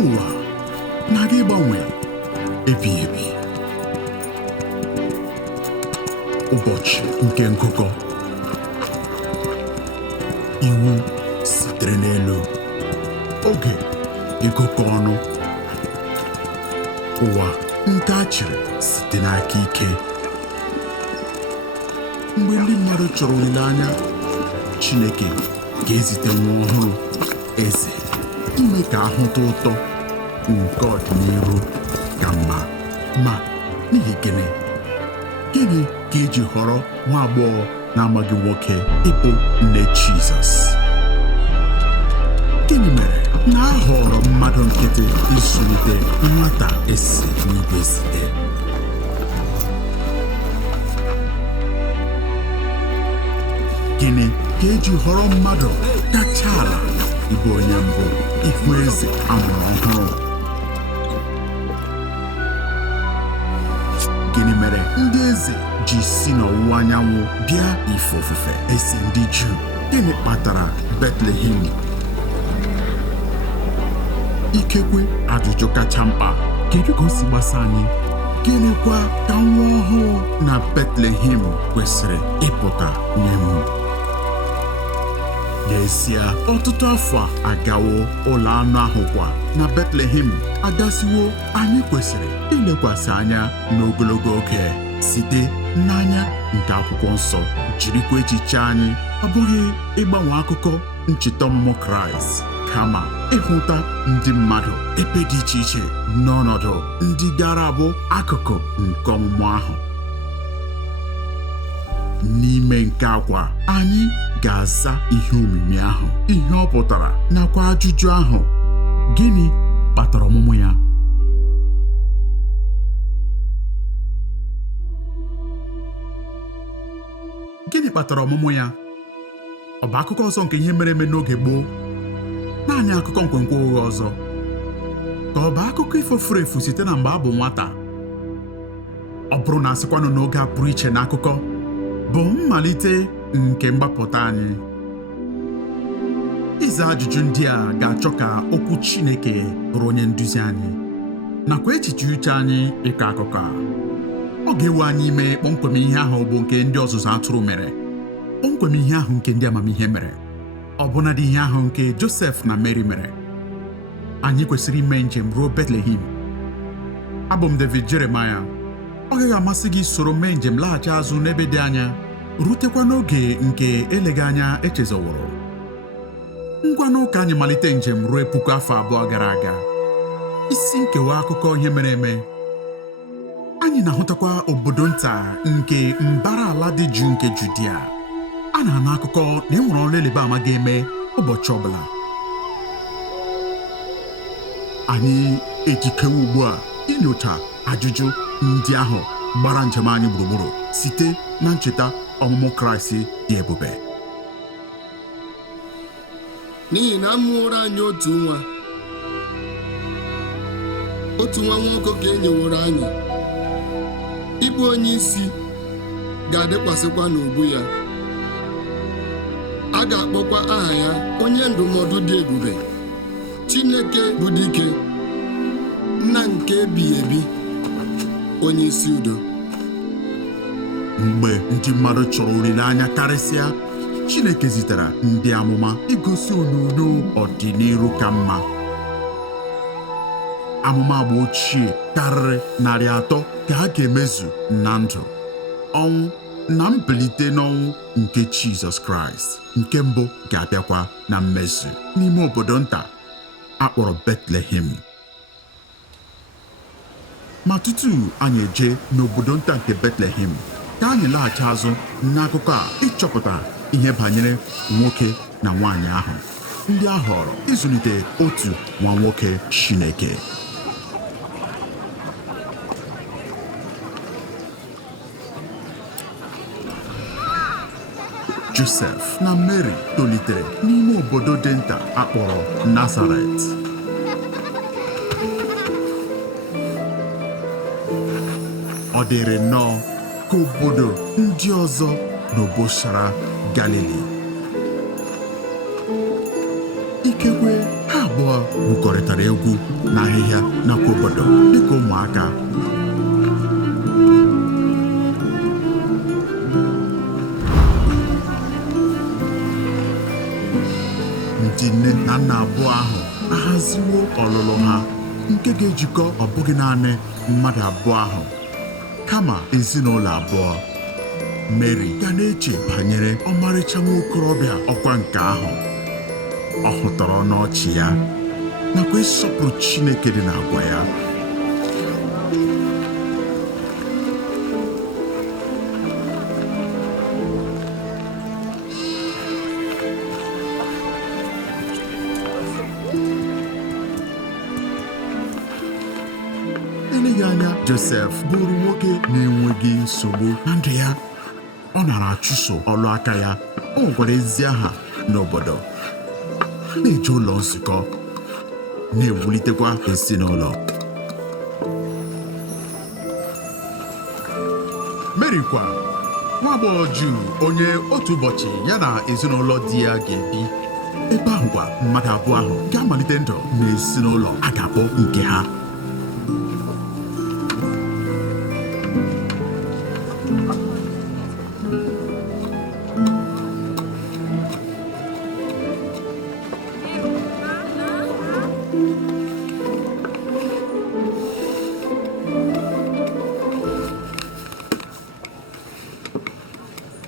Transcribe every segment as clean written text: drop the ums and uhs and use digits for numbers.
ụwa na-aga ịgbanwe ebighị ebi. Ụbọchị nke ngụkọ, iwu sitere n'elu, oge ịgụkọ ọnụ, ụwa nke a chịrị site n'aka ike. Mgbe ndị mmadụ chọrọ olileanya, Chineke ga-ezite nwa ọhụrụ, eze, ime ka ahụta ụtọ nke ọdịnihu ka mma. Ma n'ihi gịnị ka eji họrọ nwa agbọghọ na-amaghị nwoke ịbụ nne Jizọs? Gịnị mere na a họrọ mmadụ nkịtị ịzụlite nwata esi n'igwe zite? Gịnị ka eji họrọ mmadụ kacha ala ịbụ onye mbụ ịhụ eze amụrụ ọhụrụ? Gịnị mere ndị eze ji si n'ọwụwa anyanwụ bịa ife ofufe eze ndị Juu? Gịnị kpatara Betlehem? Ikekwe ajụjụ kacha mkpa, kedu ka o si gbasa anyị? Gịnịkwa ka nwa ọhụụ na Betlehem kwesịrị ịpụta nye m? N'ezie, ọtụtụ afọ agawo, ụlọ anụ ahụ kwa na Betlehem agasiwo. Anyị kwesịrị ilekwasị anya n'ogologo oge site n'anya nke akwụkwọ nsọ, jirikwa echiche anyị abụghị ịgbanwe akụkọ ncheta ọmụmụ Kraịst, kama ịhụta ndị mmadụ ebe dị iche iche n'ọnọdụ ndị gara abụ akụkụ nke ọmụmụ ahụ. N'ime nke akwa, anyị ga-aza ihe omimi ahụ, ihe ọ pụtara, nakwa ajụjụ ahụ: gịnị kpatara ọmụmụ ya? Gịnị kpatara ọmụmụ ya? Ọ bụ akụkọ ọzọ nke ihe mere eme n'oge gboo? Naanị akụkọ nkwenkwe ụgha ọzọ? Ka ọ bụ akụkọ ifo furu efu site na mgbe a bụ nwata? Ọ bụrụ na asịkwanụ n'oge a pụrụ iche n'akụkọ bụ mmalite nke mgbapụta anyị. Ịza ajụjụ ndị a ga-achọ ka okwu Chineke bụrụ onye nduzi anyị, nakwa echiche uche anyị ịkọ akụkọ a. Ọ ga-ewe anyị ime kpọmkwem ihe ahụ bụ nke ndị ọzụzụ atụrụ mere, kpọmkwem ihe ahụ nke ndị amamihe mere, ọbụnadị ihe ahụ nke Josef na Meri mere. Anyị kwesịrị ime njem ruo Betlehem. Abụ m Devid Jeremaya. Ọ gaghị amasị gị soro mee njem laghachi azụ n'ebe dị anya, rutekwa n'oge nke eleghị anya echezọworo? Ngwanụ ka anyị malite njem ruo 2000 afọ gara aga. Isi nkewa akụkọ ihe mere eme. Anyị na-ahụtakwa obodo nta nke mbara ala dị jụụ nke Judia. A na-anụ akụkọ na e nwere ọrụ eleba ama ga-eme ụbọchị ọbụla. Anyị ejikewa ugbu a inyocha ajụjụ ndị ahụ gbara njem anyị gburugburu site na ncheta ọmụmụ Kraịst dị ebube. N'ihi na amụọrọ anyị otu nwa nwoke ka e nyeworo anyị, ịbụ onye isi ga-adịkwasịkwa n'ubu ya. A ga-akpọkwa aha ya onye ndụmọdụ dị ebube, Chineke bụ dike, nna nke ebighị ebi, onye isi udo. Mgbe ndị mmadụ chọrọ olileanya karịsịa, Chineke zitere ndị amụma igosi onyonyo ọdịnihu ka mma. Amụma Agba Ochie karịrị 300 ka a ga-emezu na ndụ, ọnwụ na mbilite n'ọnwụ nke Jizos Kraist. Nke mbụ ga-abịakwa na mmezu n'ime obodo nta akpọrọ Betlehem. Ma tutu anyị eje n'obodo nta nke Betlehem, ka anyị laghachi azụ n'akụkọ a ịchọpụta ihe banyere nwoke na nwaanyị ahụ, ndị a họrọ ịzụlite otu nwa nwoke Chineke. Josef na Meri tolitere n'ime obodo dị nta akpọrọ Nazaret. Ọ dịrị nnọọ ka obodo ndị ọzọ n'obosara Galili. ikekwe ha abụọ gwukọrịtara egwu n'ahịhịa nakwa obodo dịka ụmụaka. Ndị nne na nna abụọ ahụ ahaziwo ọlụlụ ha nke ga-ejikọ ọ bụghị naanị mmadụ abụọ ahụ kama ezinụlọ abụọ. Meri ga na-eche banyere ọmarịcha nwa okorobịa ọkwa nke ahụ. Ọ hụtara ọnụọchị ya nakwa ịsọpụrụ Chineke dị n'agwa ya. Eleghị anya Josef bụrụ nwoke na-enweghị nsogbu na ndụ ya. Ọ nara achụso ọlụ aka ya. O nwekwara ezi aha n'obodo, na-eje ụlọ nzukọ, na-ewulitekwa ezinụlọ. Meri kwa nwa agbọghọ Juu onye otu ụbọchị ya na ezinụlọ di ya ga-ebi. Ebe ahụ kwa mmadụ abụọ ahụ ga-amalite ndụ n'ezinụlọ a ga-akpọ nke ha.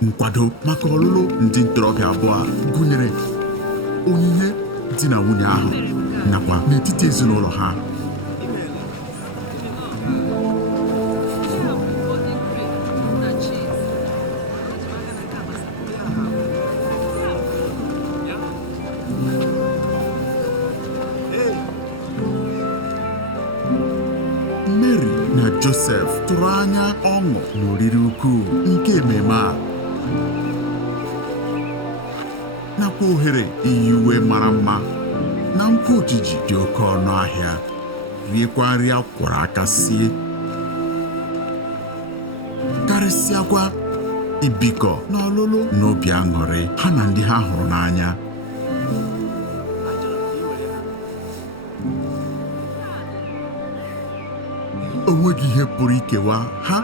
Nkwado maka ọlụlụ ndị ntorobịa abụọ gụnyere onyinye di na nwunye ahụ nakwa n'etiti ezinụlọ ha. Meri na Josef tụrụ anya ọṅụ n'oriri ukwuu nke ememe a nakwa ohere iyi uwe mara mma na nkwa ojiji dị oke ọnụ ahịa, riekwa nri a kwọrọ aka sie, karịsịakwa ibikọ n'ọlụlụ n'obi aṅụrị ha na ndị ha hụrụ n'anya. O nweghị ihe pụrụ ikewa ha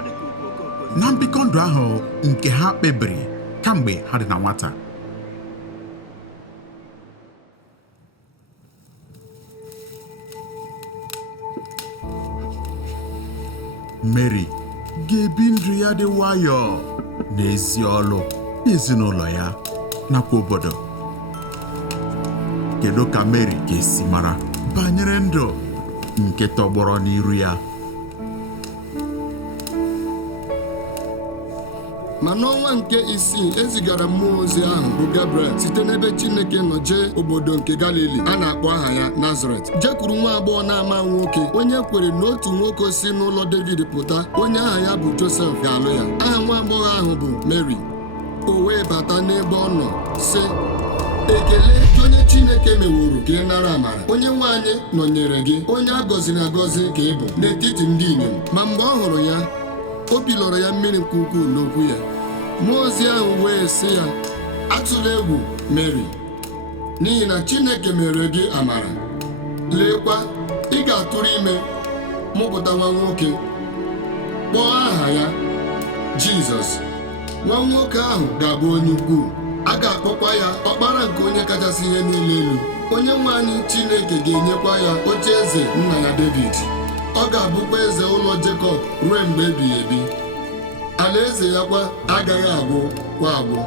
na mbikọ ndụ ahụ nke ha kpebiri kamgbe ha dị na nwata. Meri ga-ebi ndụ ya dị nwayọọ n'ezi ọlụ n'ezinụlọ ya nakwa obodo. Kedu ka Meri ga-esi mara banyere ndụ nke tọgbọrọ n'iru ya? Ma n'ọnwa nke 6 ezigara mmụọ ozi ahụ bụ Gabriel site n'ebe Chineke nọ jee obodo nke Galili a na-akpọ aha ya Nazaret, jekwuru nwa agbọghọ na-ama nwoke onye kwere na otu nwoke si n'ụlọ Devid pụta, onye aha ya bụ Josef ga-alụ ya. Aha nwa agbọghọ ahụ bụ Meri. O wee bata n'ebe ọ nọ sị, ekele onye Chineke meworo ka ị nara amara, onye nwe anyị nọnyere gị, onye a gọziri agọzi ka ị bụ n'etiti ndị inyom. Ma mgbe ọ hụrụ ya, obi lọrọ ya mmiri nke ukwuu n'okwu ya. Mmụọ ozi ahụ wee sị ya, atụla egwu Meri, n'ihi na Chineke mere gị amara. Leekwa, ị ga-atụrụ ime mụpụta nwa nwoke, kpọọ aha ya Jizọs. Nwa nwoke ahụ ga-abụ onye ukwu, a ga-akpọkwa ya ọkpara nke onye kachasị ihe niile elu. Onye nwe anyị Chineke ga-enyekwa ya oche eze nna ya Devid. Ọ ga-abụkwa eze ụlọ Jekọb ruo mgbe ebighị ebi. Alaeze ya kwa agaghị agwụ kwa agwụ.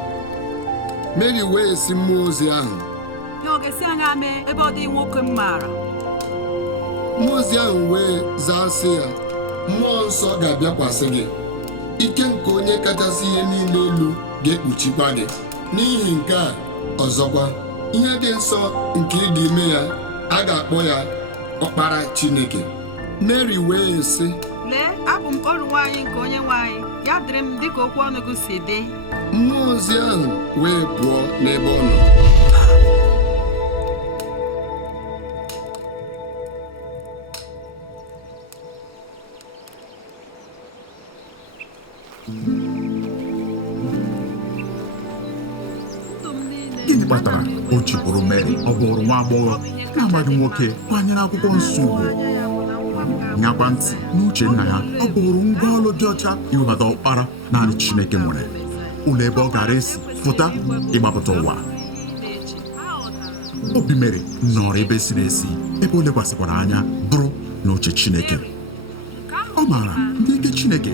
Meri wee sị mmụọ ozi ahụ, ya ọ ga-esi anya mee ebe ọ dị nwoke m maara? Mmụọ ozi ahụ wee zaa sị ya, mmụọ nsọ ga-abịakwasị gị, ike nke onye kachasị ihe niile elu ga-ekpuchikwa gị. N'ihi nke a ọzọkwa, ihe dị nsọ nke ịdị ime ya a ga-akpọ ya ọkpara Chineke. Meri wee sị, lee, abụ m ọrụ nwaanyị nke onye nwaanyị, ya dịrị m dịka okwu ọnụ gị si dị. Mmụọ ozi ahụ wee pụọ n'ebe ọ nọ. Gịnị kpatara o ji bụrụ Meri ọ bụrụ nwa agbọghọ na-amaghị nwoke kwanyere akwụkwọ nsọ ugwu, nyakwa ntị n'uche nna ya. Ọ bụrụ ngwa ọlụ dị ọcha iwebata ọkpara naanị Chineke nwere, ụlọ ebe ọ gara esi pụta ịgbapụta ụwa. Obi Meri nọrọ ebe siri esi, ebe o lekwasịkwara anya bụrụ n'uche Chineke. Ọ maara ndị ike Chineke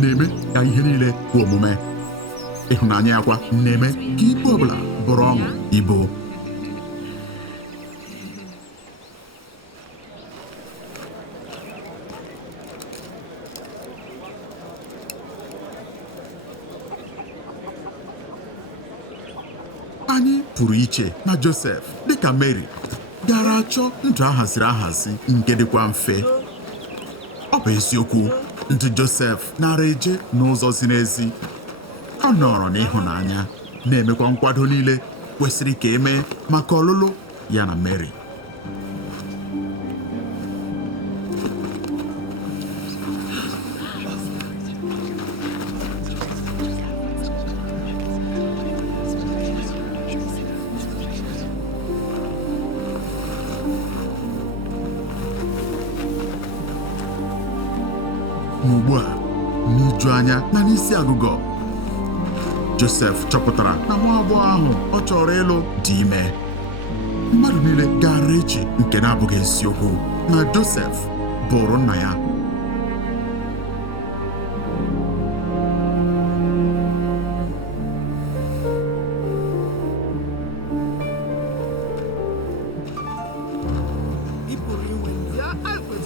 na-eme ka ihe niile kwe omume. Ịhụnanya ya kwa na-eme ka ikpe ọbụla bụrụ ọṅụ ibo. Anyị pụrụ iche na Josef dịka Meri gara achọ ndụ ahaziri ahazi nke dịkwa mfe. Ọ bụ eziokwu, ndụ Josef nara eje n'ụzọ ziri ezi. Ọ nọrọ n'ịhụnanya na-emekwa nkwado niile kwesịrị ka emee maka ọlụlụ ya na Meri. Ugbu a, n'iju anya na n'isi agụgọ, Josef chọpụtara na nwa agbọghọ ahụ ọ chọrọ ịlụ dị ime. Mmadụ niile gara echi nke na-abụghị eziokwu na Josef bụrụ nna ya.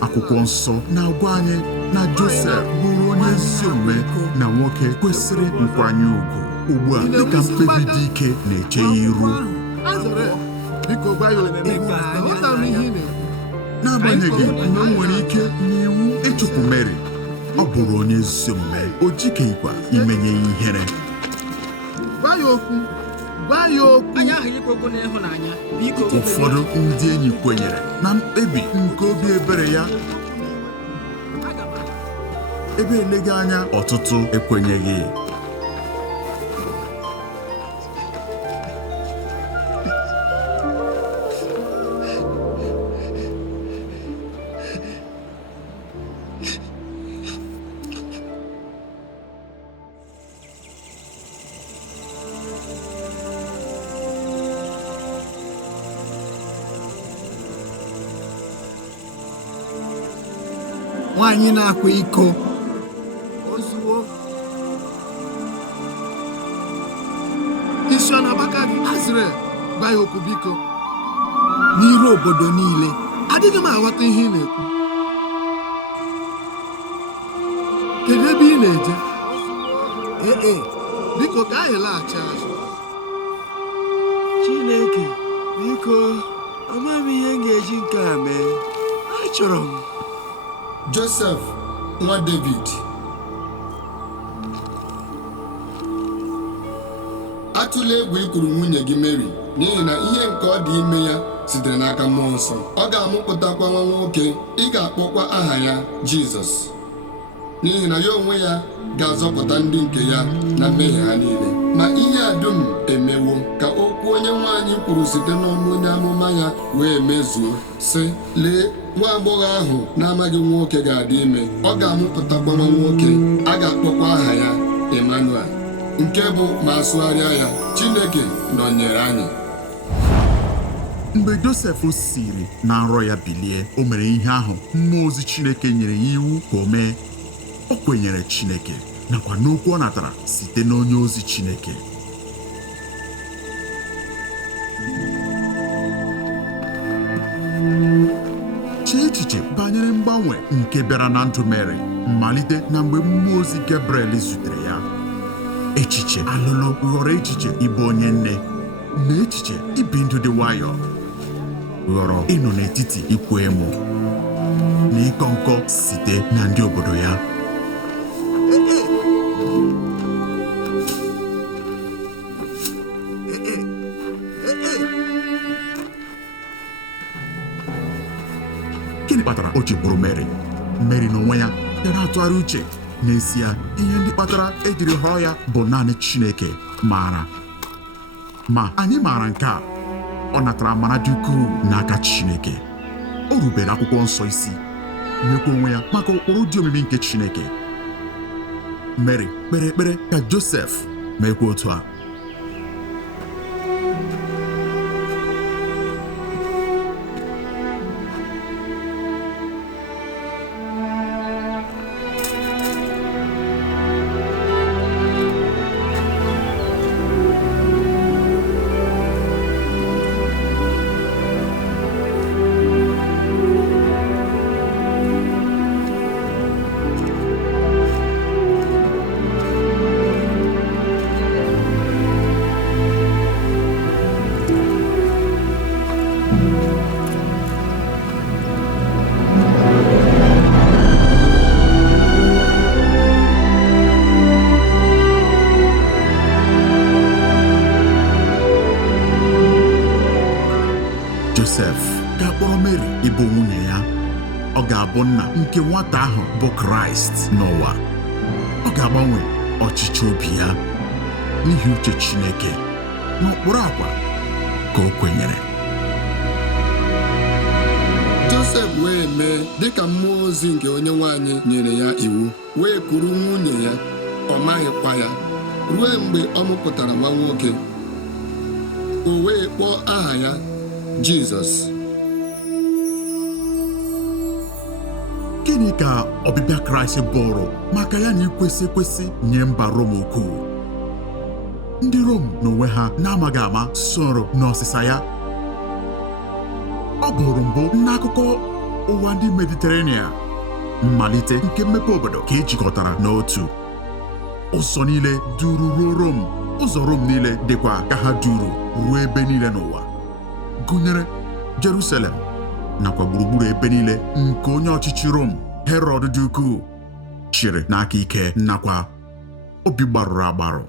Akwụkwọ nsọ na-agwa anyị na Josef bụrụ onye ezi omume na nwoke kwesịrị nkwanye ùgwù. Ugbu a, dịka mkpebi dị ike na-eche ya iru, n'agbanyeghị na o nwere ike n'iwu ịchụpụ Meri, ọ bụrụ onye ezi omume. O jikeghịkwa imenye ya ihere. Ụfọdụ ndị enyi kwenyere na mkpebi nke obi ebere ya, ebe eleghị anya ọtụtụ ekwenyeghị. Nwaanyị na-akwa iko isi ọ na-agbaka gị, Azrel, gwa ya okwu biko. N'iru obodo niile, adịghị m aghọta ihe ị na-ekwu. Kedu ebe ị na-eje? Biko ka anyị laghachi azụ. Chineke, biko, amaghị m ihe m ga-eji nke a mee. Achọrọ m. Josef nwa Devid, atụla egwu ikwuru nwunye gị Meri, n'ihi na ihe nke ọ dị ime ya sitere n'aka Mmụọ Nsọ. Ọ ga-amụpụtakwa nwa nwoke, ị ga-akpọkwa aha ya Jizọs, n'ihi na ya onwe ya ga-azọpụta ndị nke ya na mmehie ha niile. Ma ihe a dum emewo ka okwu onye nwaanyị kwuru site n'ọnụ onye amụma ya wee mezuo, sị, lee, nwa agbọghọ ahụ na-amaghị nwoke ga-adị ime, ọ ga-amụpụtakwa nwa nwoke, a ga-akpọkwa aha ya Emmanuel, nke bụ ma asụgharịa ya, Chineke nọnyere anyị. Mgbe Josef siri na nrọ ya bilie, o mere ihe ahụ mmụọ ozi Chineke nyere ya iwu ka o mee. O kwenyere Chineke nakwa n'okwu ọ natara site n'onye ozi Chineke. Chee echiche banyere mgbanwe nke bịara na ndụ Meri mmalite na mgbe mmụọ ozi Gabriel zutere ya. Echiche alụlụ ghọrọ echiche ịbụ onye nne, na echiche ibi ndụ dị nwayọọ ghọrọ ịnọ n'etiti ikwu emo na ịkọ nkọ site na ndị obodo ya. Gịnị kpatara o ji bụrụ Meri? Meri n'onwe ya na-atụgharị uche. N'ezie, ihe ndị kpatara ejiri họrọ ya bụ naanị Chineke maara. ma anyị maara nke a, ọ natara amara dị ukwuu n'aka Chineke. O rubere akwụkwọ nsọ isi, nyekwa onwe ya maka ụkpụrụ dị omimi nke Chineke. Meri kpere ekpere ka Josef meekwa otu a. Josef ga-akpọrọ Meri ịbụ nwunye ya. Ọ ga-abụ nna nke nwata ahụ bụ Kraịst n'ụwa. Ọ ga-agbanwe ọchịchị obi ya n'ihi uche Chineke n'ụkpụrụ agwa ka o kwenyere. Josef wee mee dịka mmụọ ozi nke Onyenwe anyị nyere ya iwu, wee kuru nwunye ya, ọ maghịkwa ya ruo mgbe ọ mụpụtara nwa nwoke. O wee kpọọ aha ya Jizọs. Gịnị ka ọbịbịa Kraịst bụrụ maka ya na ikwesị ekwesị nye mba Rom ukwu? Ndị Rom n'onwe ha na-amaghị ama soro n'ọsịsa ya. Ọ bụrụ mbụ n'akụkọ ụwa ndị Mediterenia. Mmalite nke mmepe obodo ka ejikọtara n'otu. Ụzọ niile duru ruo Rom. Ụzọ Rom niile dịkwa ka ha duru ruo ebe niile n'ụwa, gụnyere Jerusalem nakwa gburugburu ebe niile nke onye ọchịchị Rom Herọd dị ukwuu chịrị n'aka ike nakwa obi gbarụrụ agbarụ.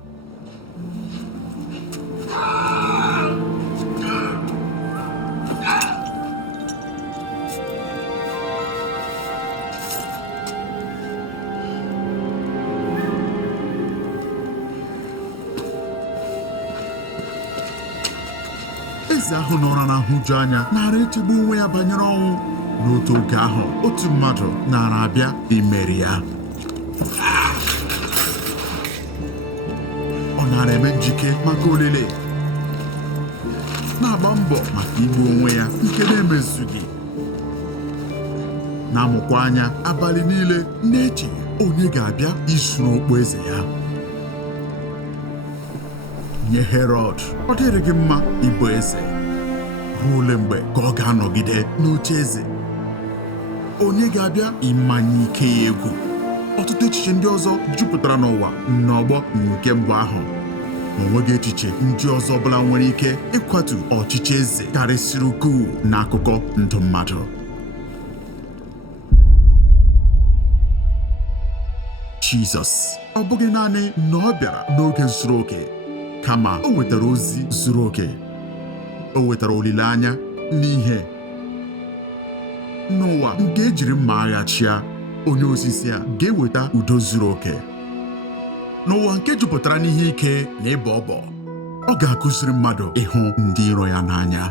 Eze ahụ nọrọ na nhụju anya nara echegbu onwe ya banyere ọnwụ. N'otu oge ahụ, otu mmadụ nara abịa imeri ya. Ọ nara eme njike maka olile, na-agba mbọ maka igbu onwe ya nke na-emezughị, na-amụkwa anya abalị niile na-eche onye ga-abịa isuru okpueze ya. Nye Herọd, ọ dịrịghị mma ịbụ eze ruo ole mgbe ka ọ ga-anọgide n'oche eze. Onye ga-abịa ịmanye ike ya egwu. Ọtụtụ echiche ndị ọzọ jupụtara n'ụwa n'ọgbọ nke mbụ ahụ. O nweghị echiche ndị ọzọ ọbụla nwere ike ịkwatu ọchịchị eze karịsịrị ukwuu n'akụkọ ndụ mmadụ. Jizọs ọ bụghị naanị na ọ bịara n'oge zuru oke, kama o wetara ozi zuru oke. O wetara olileanya n'ihe n'ụwa nke ejiri mma agha chịa. Onye osisi a ga-eweta udo zuru oke. N'ụwa nke jupụtara n'ihe ike na ịbọ ọbọ, ọ ga-akụziri mmadụ ịhụ ndị iro ya n'anya.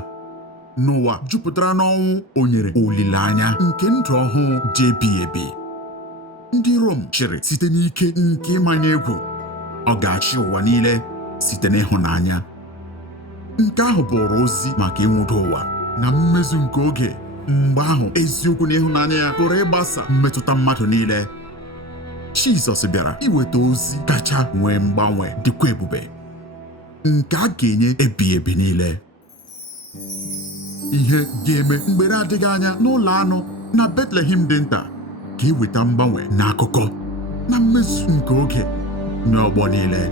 N'ụwa jupụtara n'ọnwụ, o nyere olileanya nke ndụ ọhụụ dị ebighị ebi. Ndị Rom chịrị site n'ike nke ịmanye egwu. Ọ ga-achị ụwa niile site n'ịhụnanya. Nke ahụ bụrụ ozi maka ịnwụdo ụwa na mmezu nke oge. Mgbe ahụ, eziokwu na ịhụnanya ya pụrụ ịgbasa mmetụta mmadụ niile. Jizọs bịara iweta ozi kacha nwee mgbanwe dịkwa ebube, nke a ga-enye ebighị ebi niile. Ihe ga-eme mgbe na-adịghị anya n'ụlọ anụ na Betlehem dị nta ga-eweta mgbanwe n'akụkọ na mmezu nke oge n'ọgbọ niile.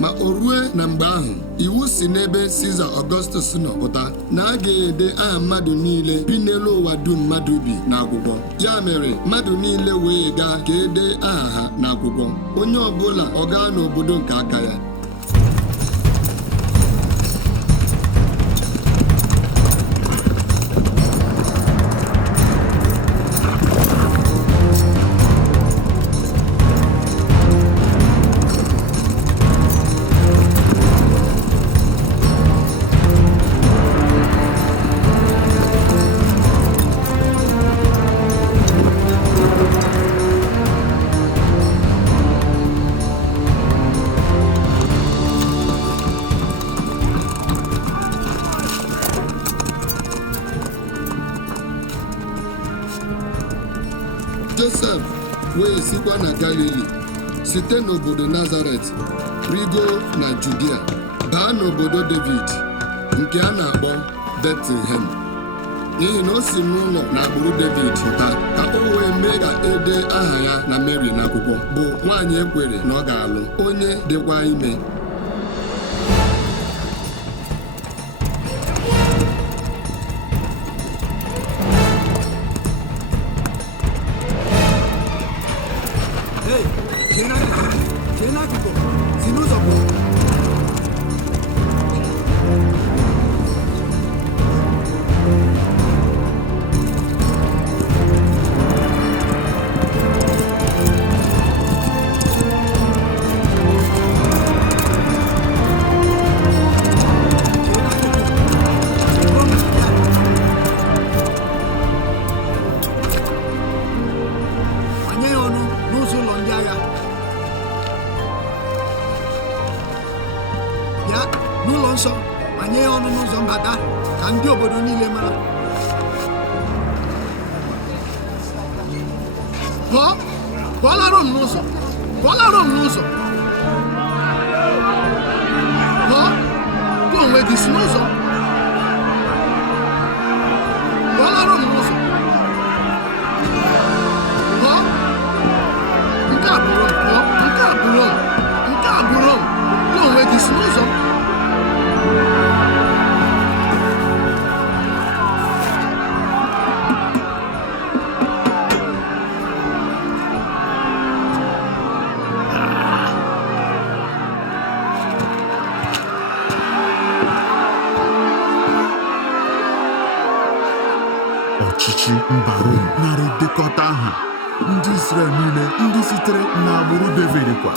Ma o rue na mgbe ahụ, iwu si n'ebe Siza Ọgọstọs nọ pụta na a ga-ede aha mmadụ niile bi n'elu ụwa dum mmadụ bi n'akwụkwọ. Ya mere, mmadụ niile wee gaa ka ede aha ha n'akwụkwọ, onye ọbụla ọ gaa n'obodo nke aka ya. Josef wee sikwa na Galili site n'obodo Nazaret rigo na Judia baa n'obodo Devid nke a na-akpọ Betlehem, n'ihi na o si n'ụlọ na agbụrụ Devid pụta, ka o wee mee ka ede aha ya na Meri n'akwụkwọ, bụ nwaanyị ekwere na ọ ga-alụ, onye dịkwa ime. n'ụlọ nsọ manye ya ọnụ n'ụzọ mbata ka ndị obodo niile mara. Pụọlara m n'ụzọ, pụọlara m n'ụzọ, pụọ, gị onwe gị si n'ụzọ, pụọlara m n'ụzọ, pụọ, nke a bụrụ m, pụọ, nke a bụrụ m, nke a bụrụ m, gị onwe gị si n'ụzọ. Ọchịchị mba Rom nara edekọta aha ndị Izrel niile ndị sitere n'agbụrụ Devid kwa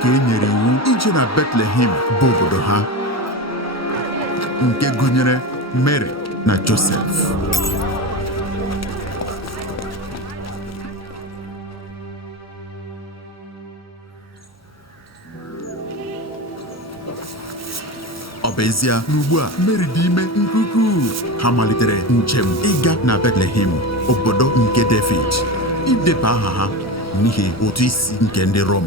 ka e nyere iwu ije na Betlehem bụ obodo ha, nke gụnyere Meri na Josef. Ọ bụ ezie na ugbu a Meri dị ime nke ukwuu, ha malitere njem ịga na Betlehem, obodo nke Devid, ideba aha ha n'ihi otu isi nke ndị Rom.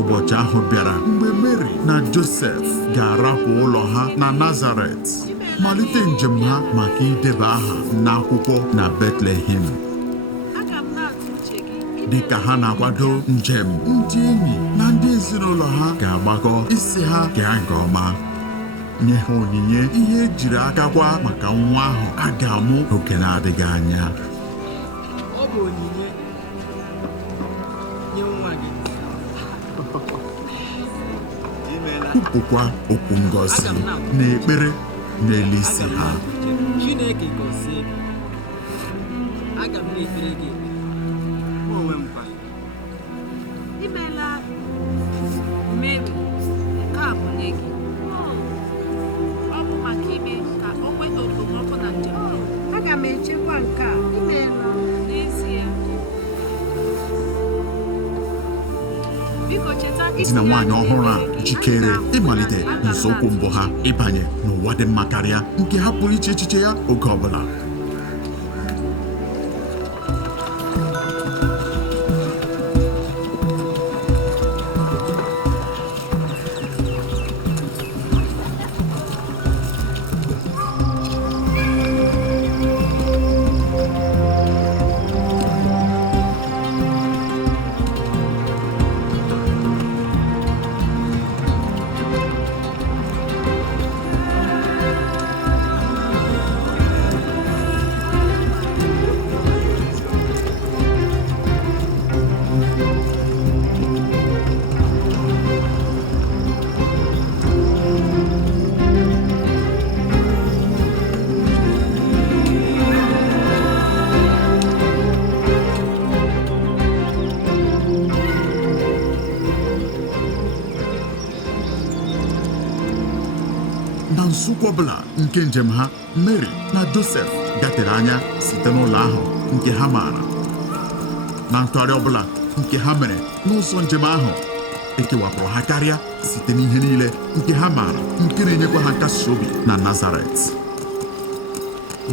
Ụbọchị ahụ bịara mgbe Meri na Josef ga-arapụ ụlọ ha na Nazaret, malite njem ha maka ideba aha n'akwụkwọ na Betlehem. Dị ka ha na-akwado njem, ndị enyi na ndị ezinụlọ ha ga-agbakọ isi ha gaa nke ọma, nye ha onyinye ihe ejiri aka kwa maka nwa ahụ a ga-amụ n'oge na-adịghị anya. Ọ bụ onyinye nye nwa gị. Kwupụkwa okwu ngọzi na ekpere n'elu isi ha. Chineke gọzie gị. Aga m na-ekpere gị onwe m kwa. Imeela Meri, nke a bụ nye gị. Ọ bụ maka ime ka o nweta okpomọkụ na njem. Aga m echekwa nke a. Imeela n'ezie. Biko cheta Di na nwaanyị ọhụrụ a jikere ịmalite nzọụkwụ mbụ ha ịbanye n'ụwa dị mma karịa, nke ha pụrụ iche echiche ya oge ọbụla. Na nzukọ ọbụla nke njem ha, Meri na Josef gatere anya site n'ụlọ ahụ nke ha maara. Na ntụgharị ọbụla nke ha mere n'ụzọ njem ahụ, ekewapụrụ ha karịa site n'ihe niile nke ha maara, nke na-enyekwa ha nkasi obi na Nazaret.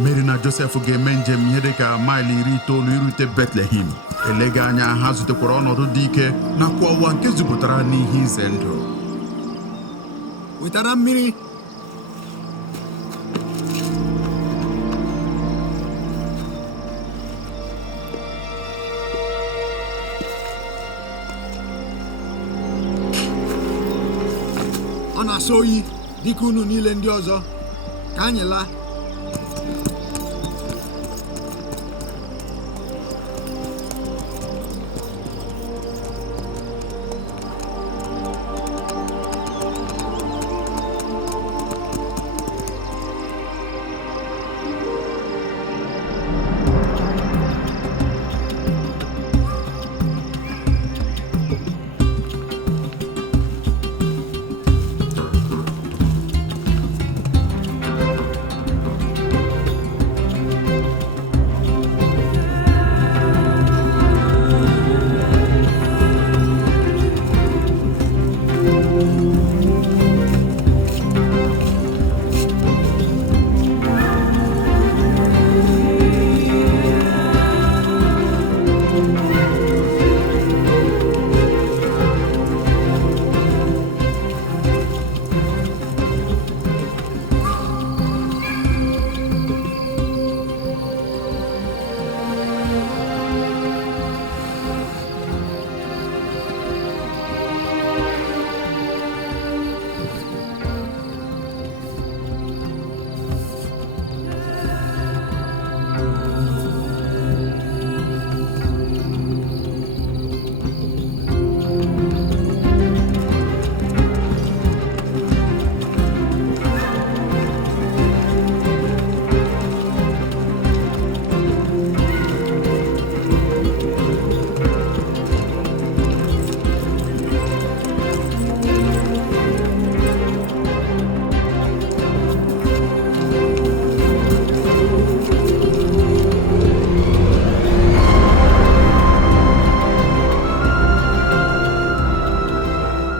Meri na Josef ga-eme njem ihe dịka maịlụ 90 irute Betlehem. Eleghị anya ha zutekwara ọnọdụ dị ike nakwa ụwa nke zupụtara n'ihe ize ndụ. Wetara mmiri. Ọ na-asọ oyi dịka unu niile ndị ọzọ. Ka anyị laa.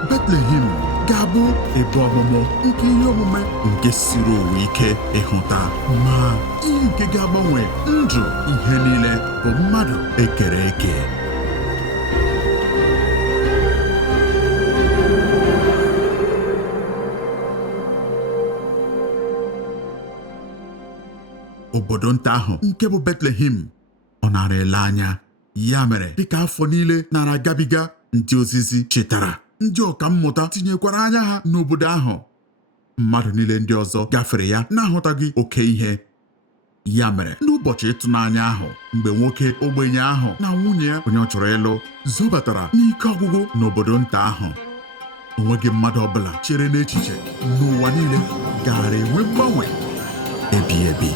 Betlehem ga-abụ ebe ọmụmụ nke ihe omume nke siri ụwa ike ịhụta, ma ihe nke ga-agbanwe ndụ ihe niile bụ mmadụ ekere eke. Obodo nta ahụ nke bụ Betlehem ọ nara ele anya. Ya mere dịka afọ niile nara agabiga, ndị ozizi chetara, ndị ọka mmụta tinyekwara anya ha n'obodo ahụ. Mmadụ niile ndị ọzọ gafere ya na-ahụtaghị oke ihe. Ya mere n'ụbọchị ịtụnanya ahụ, mgbe nwoke ogbenye ahụ na nwunye ya onye ọ chọrọ ịlụ zobatara n'ike ọgwụgwụ n'obodo nta ahụ, onweghị mmadụ ọbụla chere n'echiche n'ụwa niile gaara enwe mgbanwe ebighị ebi.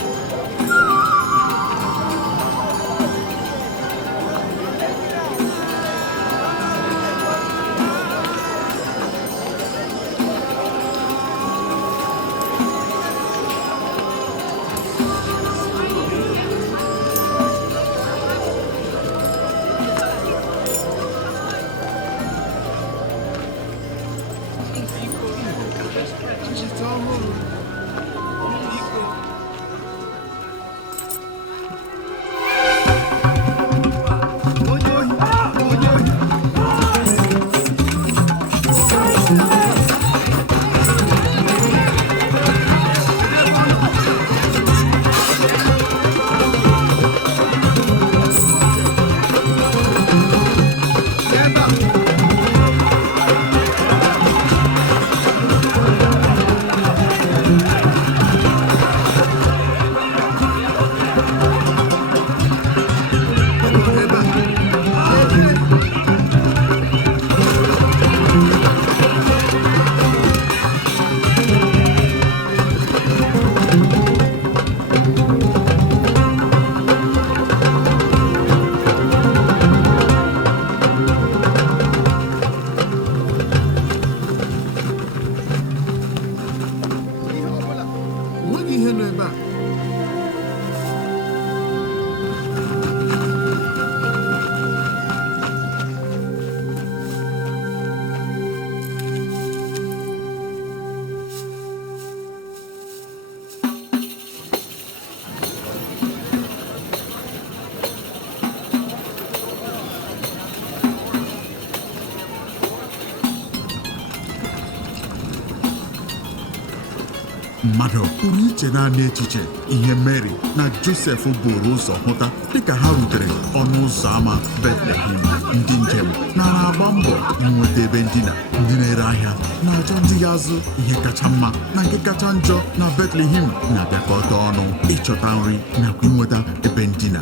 mmadụ pụrụ iche naanị echiche ihe Meri na Josef buru ụzọ hụta dịka ha rutere ọnụ ụzọ ámá Betlehem. Ndị njem na-agba mbọ inweta ebe ndina. Ndị na-ere ahịa na-achọ ndị ga-azụ ihe kacha mma na nke kacha njọ na Betlehem na-abịakọta ọnụ ịchọta nri nakwa inweta ebe ndina.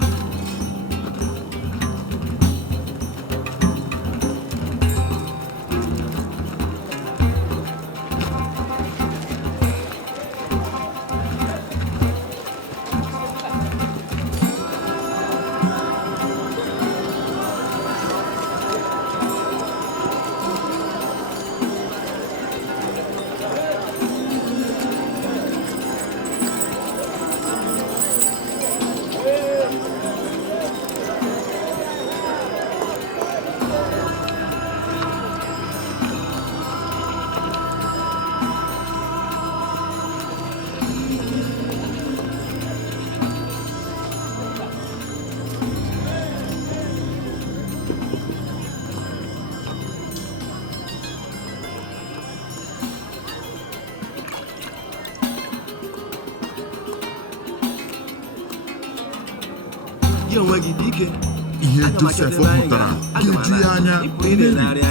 Ihe Josef pụtara ga-eju ya anya. Meri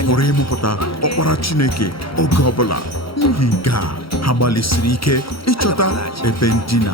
pụrụ ịmụpụta ọkpara Chineke oge ọbụla. N'ihi nke a, ha gbalịsiri ike ịchọta ebe ndina.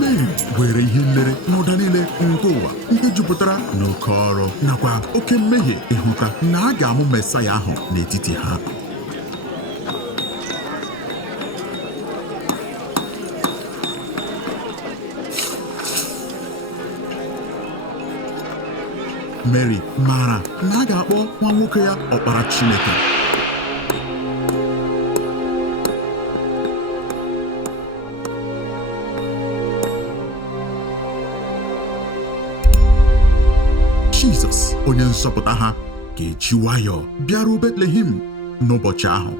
Meri were ihe nlere n'ụda niile nke ụwa nke jupụtara n'oke ọrụ nakwa oke mmehie ịhụta na a ga-amụ Mesaya ahụ n'etiti ha. Meri maara na a ga-akpọ nwa nwoke ya ọkpara Chineke. Jizọs onye nzọpụta ha ga-eji nwayọọ bịaruo Betlehem n'ụbọchị ahụ.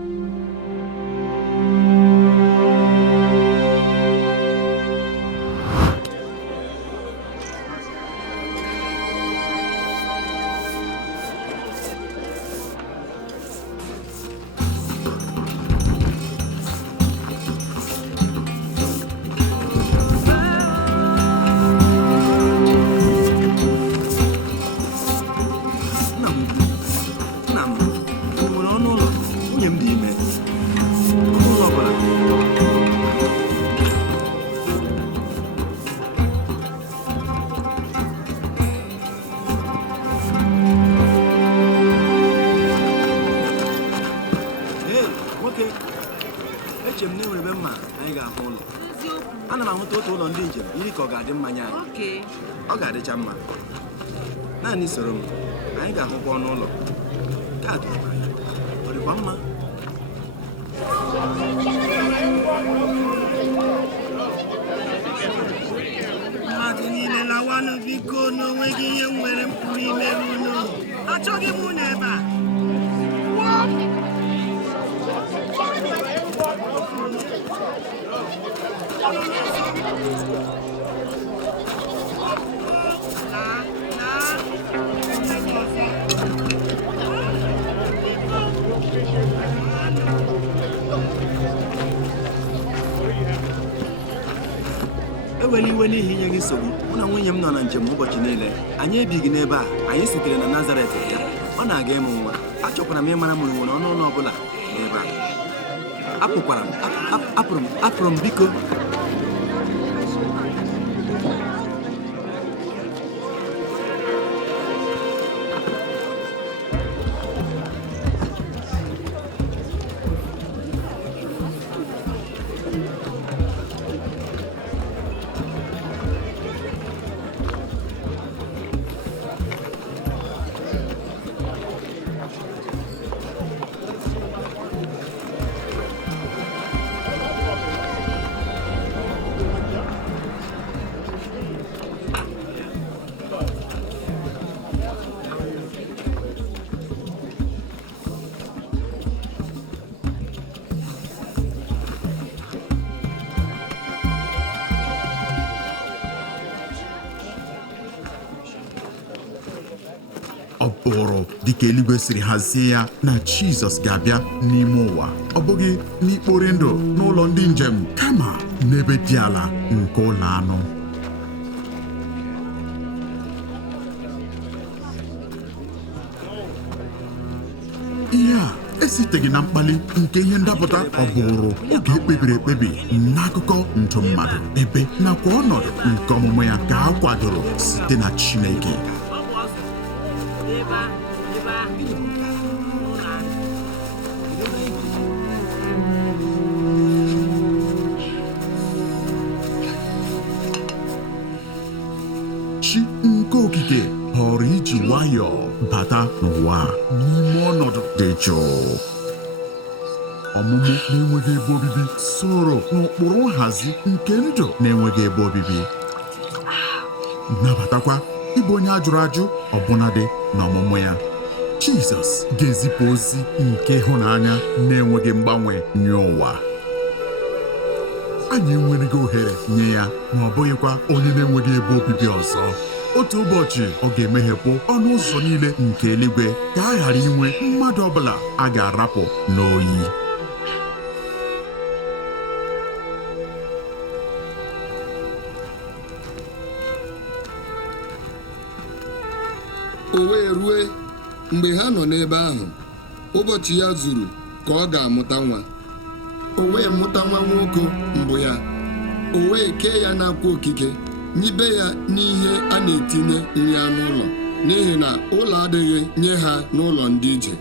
Ana m ahụta otu ụlọ ndị njem yiri ka ọ ga-adị mmanya anyị. Ọ ga-adịcha mma. Naanị soro m, anyị ga-ahụkwa ọnụ ụlọ. Ka dịrị m anya. Ọ dịkwa mma? Mmadụ niile lawanụ biko n'onweghị ihe nwere m pụrụ imere unu. Achọghị m unu ebe a. ewela iwe n'ihi inye gị nsogbu. Mụ na nwunye m nọ na njem ụbọchị niile. Anyị ebighị n'ebe a. Anyị sitere na Nazaret bịa. Ọ na-aga ịmụ nwa. Achọkwara m ịmara ma nwere ọnụ ụlọ ọbụla n'ebe a. Apụrụ m biko. Ọ bụrụ dịka eluigwe siri hazie ya na Jizọs ga-abịa n'ime ụwa, ọ bụghị n'ikpori ndụ n'ụlọ ndị njem, kama n'ebe dị ala nke ụlọ anụ. Ihe a esiteghị na mkpali nke ihe ndapụta. Ọ bụrụ oge ekpebiri ekpebi n'akụkọ ndụ mmadụ, ebe nakwa ọnọdụ nke ọmụmụ ya ka a kwadoro site na Chineke. Chi nke okike họrọ iji nwayọọ bata n'ụwa n'ime ọnọdụ dị jụụ. Ọmụmụ na-enweghị ebe obibi soro n'ụkpụrụ nhazi nke ndụ na-enweghị ebe obibi. Nabatakwa ịbụ onye ajụrụ ajụ ọbụnadị n'ọmụmụ ya. Jizọs ga-ezipụ ozi nke ịhụnanya na-enweghị mgbanwe nye ụwa. Anyị enweghị ohere nye ya, ma ọ bụghịkwa onye na-enweghị ebe obibi ọzọ. Otu ụbọchị ọ ga-emeghepụ ọnụ ụzọ niile nke eluigwe ka a ghara inwe mmadụ ọbụla a ga-arapụ n'oyi. O wee rue mgbe ha nọ n'ebe ahụ, ụbọchị ya zuru ka ọ ga-amụta nwa. O wee mụta nwa nwoke mbụ ya. O wee kee ya n'akwa okike, nyibe ya n'ihe a na-etinye nri anụ ụlọ, n'ihi na ụlọ adịghị nye ha n'ụlọ ndị ije.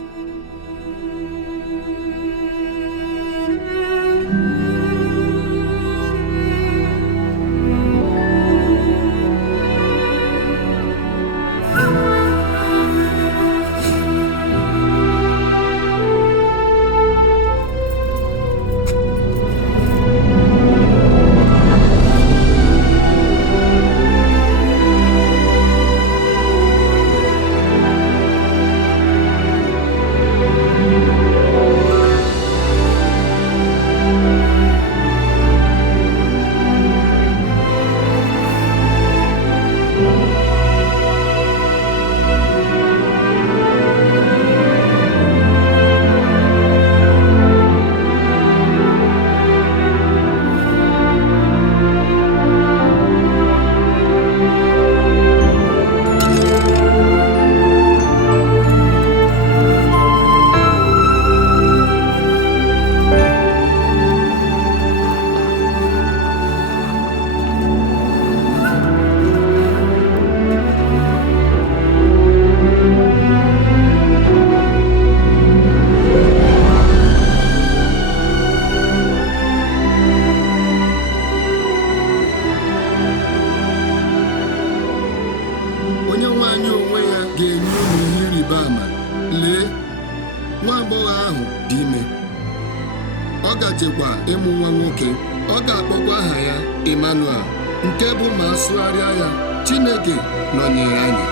Ọ gachekwa ịmụ nwa nwoke. Ọ ga-akpọkwa aha ya Emmanuel, nke bụ ma asụgharịa ya Chineke nọnyere anyị.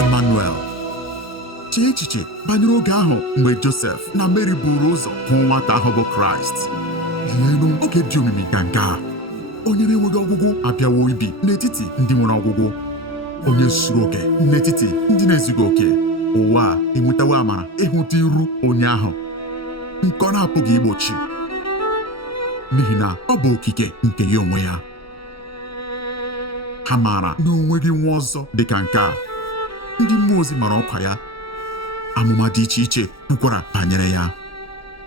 Emmanuel. Chee echiche banyere oge ahụ mgbe Josef na Meri buru ụzọ hụ nwata ahụ bụ Kraịst. Leenụ oge dị omimi ka nke a. Onye na-enweghị ọgwụgwụ abịawo ibi n'etiti ndị nwere ọgwụgwụ. Onye zuru oke n'etiti ndị na-ezughị oke. Ụwa a enwetawo amara ịhụta iru onye ahụ nke ọ na-apụghị igbochi. n'ihi na ọ bụ okike nke ya onwe ya. Ha maara na onweghị nwa ọzọ dị ka nke a. Ndị mmụọ ozi mara ọkwa ya, amụma dị iche iche kwukwara banyere ya.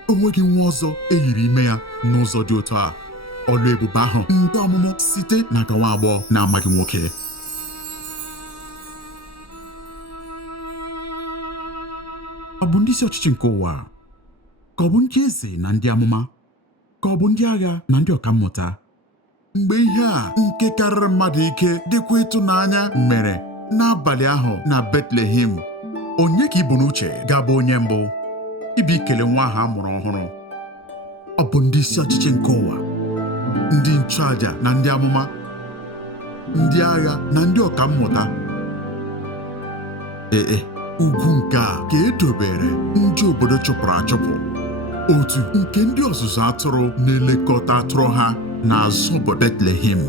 Onweghị nwa ọzọ eyiri ime ya n'ụzọ dị otu a. Ọlụ ebube ahụ nke ọmụmụ site n'aka nwa agbọghọ na-amaghị nwoke. Ọ bụ ndị isi ọchịchị nke ụwa, ka ọ bụ ndị eze na ndị amụma, ka ọ bụ ndị agha na ndị ọkammụta? Mgbe ihe a nke karịrị mmadụ ike dịkwa ịtụnanya mere n'abalị ahụ na Betlehem, onye ka ị bụ n'uche ga-abụ onye mbụ ịbịa ikele nwa ahụ a mụrụ ọhụrụ? Ọ bụ ndị isi ọchịchị nke ụwa, ndị nchụaja na ndị amụma, ndị agha na ndị ọkammụta. Ugwu nke a ka edobere ndị obodo chụpụrụ achụpụ, otu nke ndị ọzụzụ atụrụ na-elekọta atụrụ ha n'azụ obodo Betlehem.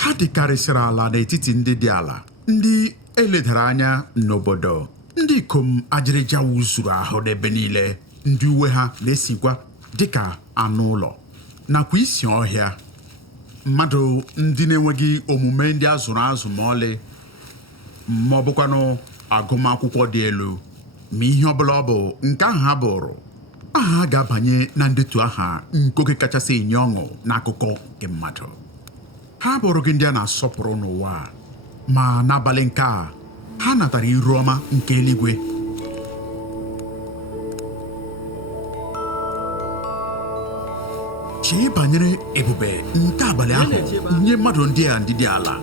Ha dịkarịsịrị ala n'etiti ndị dị ala, ndị eledara anya n'obodo, ndị ikom ajịrịja wuzuru ahụ n'ebe niile, ndị uwe ha na-esikwa dịka anụ ụlọ nakwa isi ọhịa. Mmadụ ndị na-enweghị omume ndị a zụrụ azụ ma ọlị, ma ọ bụkwanụ agụmakwụkwọ dị elu, ma ihe ọbụla ọ bụ nke ahụ ha bụrụ, aha ha ga-abanye na ndetu aha nke oge kachasị enye ọṅụ n'akụkọ nke mmadụ. Ha bụrụ gị ndị a na-asọpụrụ n'ụwa, ma n'abalị nke a ha natara iru ọma nke eluigwe. Chee banyere ebube nke abalị ahụ nye mmadụ ndị a ndị dị ala.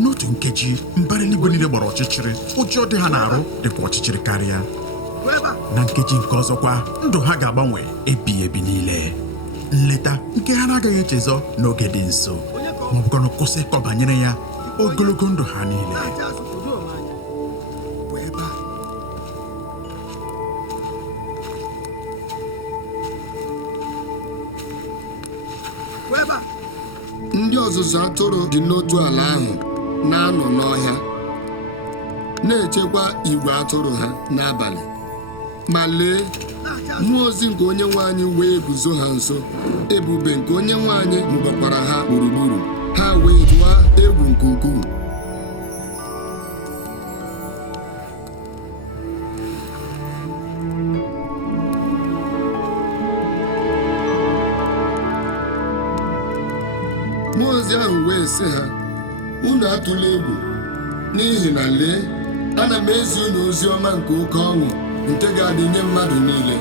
N'otu nkeji, mbara eluigwe niile gbara ọchịchịrị, ụjọ dị ha na-arụ dịkwa ọchịchịrị karịa. Na nkeji nke ọzọkwa, ndụ ha ga-agbanwe ebighị ebi niile. Nleta nke ha na-agaghị echezọ n'oge dị nso, ma ọ bụkwa na kwụsị ịkọ banyere ya ogologo ndụ ha niile. Ndị ọzụzụ atụrụ dị n'otu ala ahụ na-anọ n'ọhịa na-echekwa igwe atụrụ ha n'abalị. Ma lee, mmụọ ozi nke onye nwe anyị wee guzo ha nso. Ebube nke onye nwe anyị mụbakwara ha gburugburu. Ha wee tụọ egwu nke ukwuu. Mmụọ ozi ahụ wee sị ha, unu atụla egwu, n'ihi na lee, ana m ezi unu ozi ọma nke oke ọṅụ nke ga-adị nye mmadụ niile.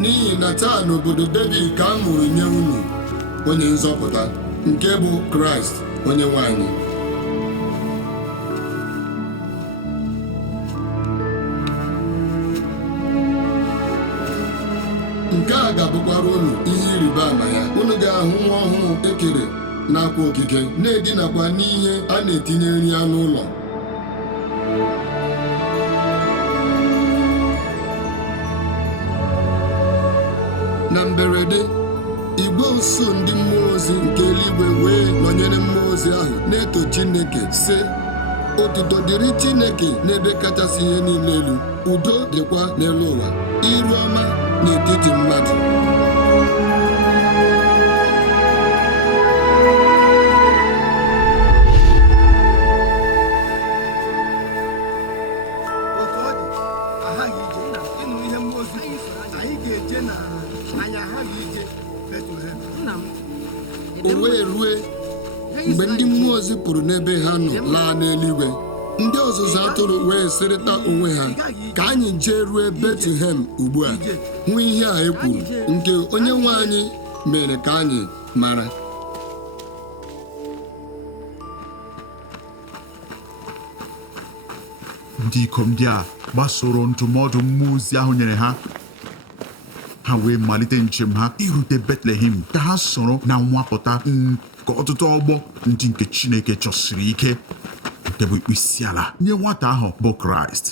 N'ihi na taa n'obodo Devid ka a mụrụ nye unu onye nzọpụta, nke bụ Kraist onye nwe anyị. Nke a ga-abụkwara unu ihe ịrịba ama ya. Unu ga-ahụ nwa ọhụrụ ekere n'akwa okike na-edinakwa n'ihe a na-etinye nri anụ ụlọ. Na mberede, igwe usuu ndị mmụọ ozi nke eluigwe wee nọnyere mmụọ ozi ahụ na-eto Chineke, sị, otuto dịrị Chineke n'ebe kachasị ihe niile elu, udo dịkwa n'elu ụwa, iru ọma n'etiti mmadụ. O wee rue mgbe ndị mmụọ ozi pụrụ n'ebe ha nọ laa n'eluigwe, ndị ọzụzụ atụrụ wee sịrịta onwe ha, ka anyị jee rue Betlehem ugbu a hụ ihe a e kwuru nke onye nwe anyị mere ka anyị mara. Ndị ikom ndị a gbasoro ndụmọdụ mmụọ ozi ahụ nyere ha. Ha wee malite njem ha irute Betlehem ka ha soro na nwapụta nke ọtụtụ ọgbọ ndị nke Chineke chọsiri ike, nke bụ ikpe isi ala nye nwata ahụ bụ Kraịst.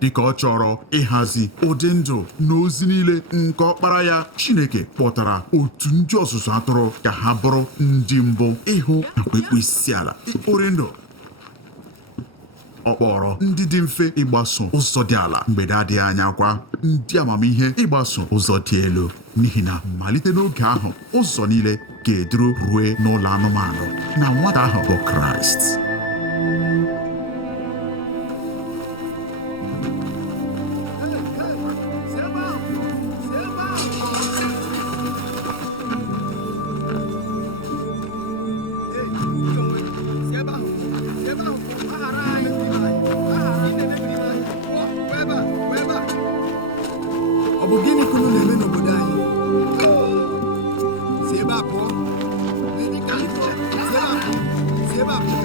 Dịka ọ chọrọ ịhazi ụdị ndụ na ozi niile nke ọkpara ya, Chineke kpọtara otu ndị ọzụzụ atụrụ ka ha bụrụ ndị mbụ ịhụ nakwa ikpe isi ala ịkpụrụ ndụ. ọkpọrọ ndị dị mfe ịgbaso ụzọ dị ala mgbede adịghị anya kwa ndị amamihe ịgbaso ụzọ dị elu, n'ihi na malite n'oge ahụ ụzọ niile ga-eduru rue n'ụlọ anụmanụ na nwata ahụ bụ Kraịst. Ọ bụ gịnị ka unu na-eme n'obodo anyị? Si ebe a pụọ! Si ebe a pụọ!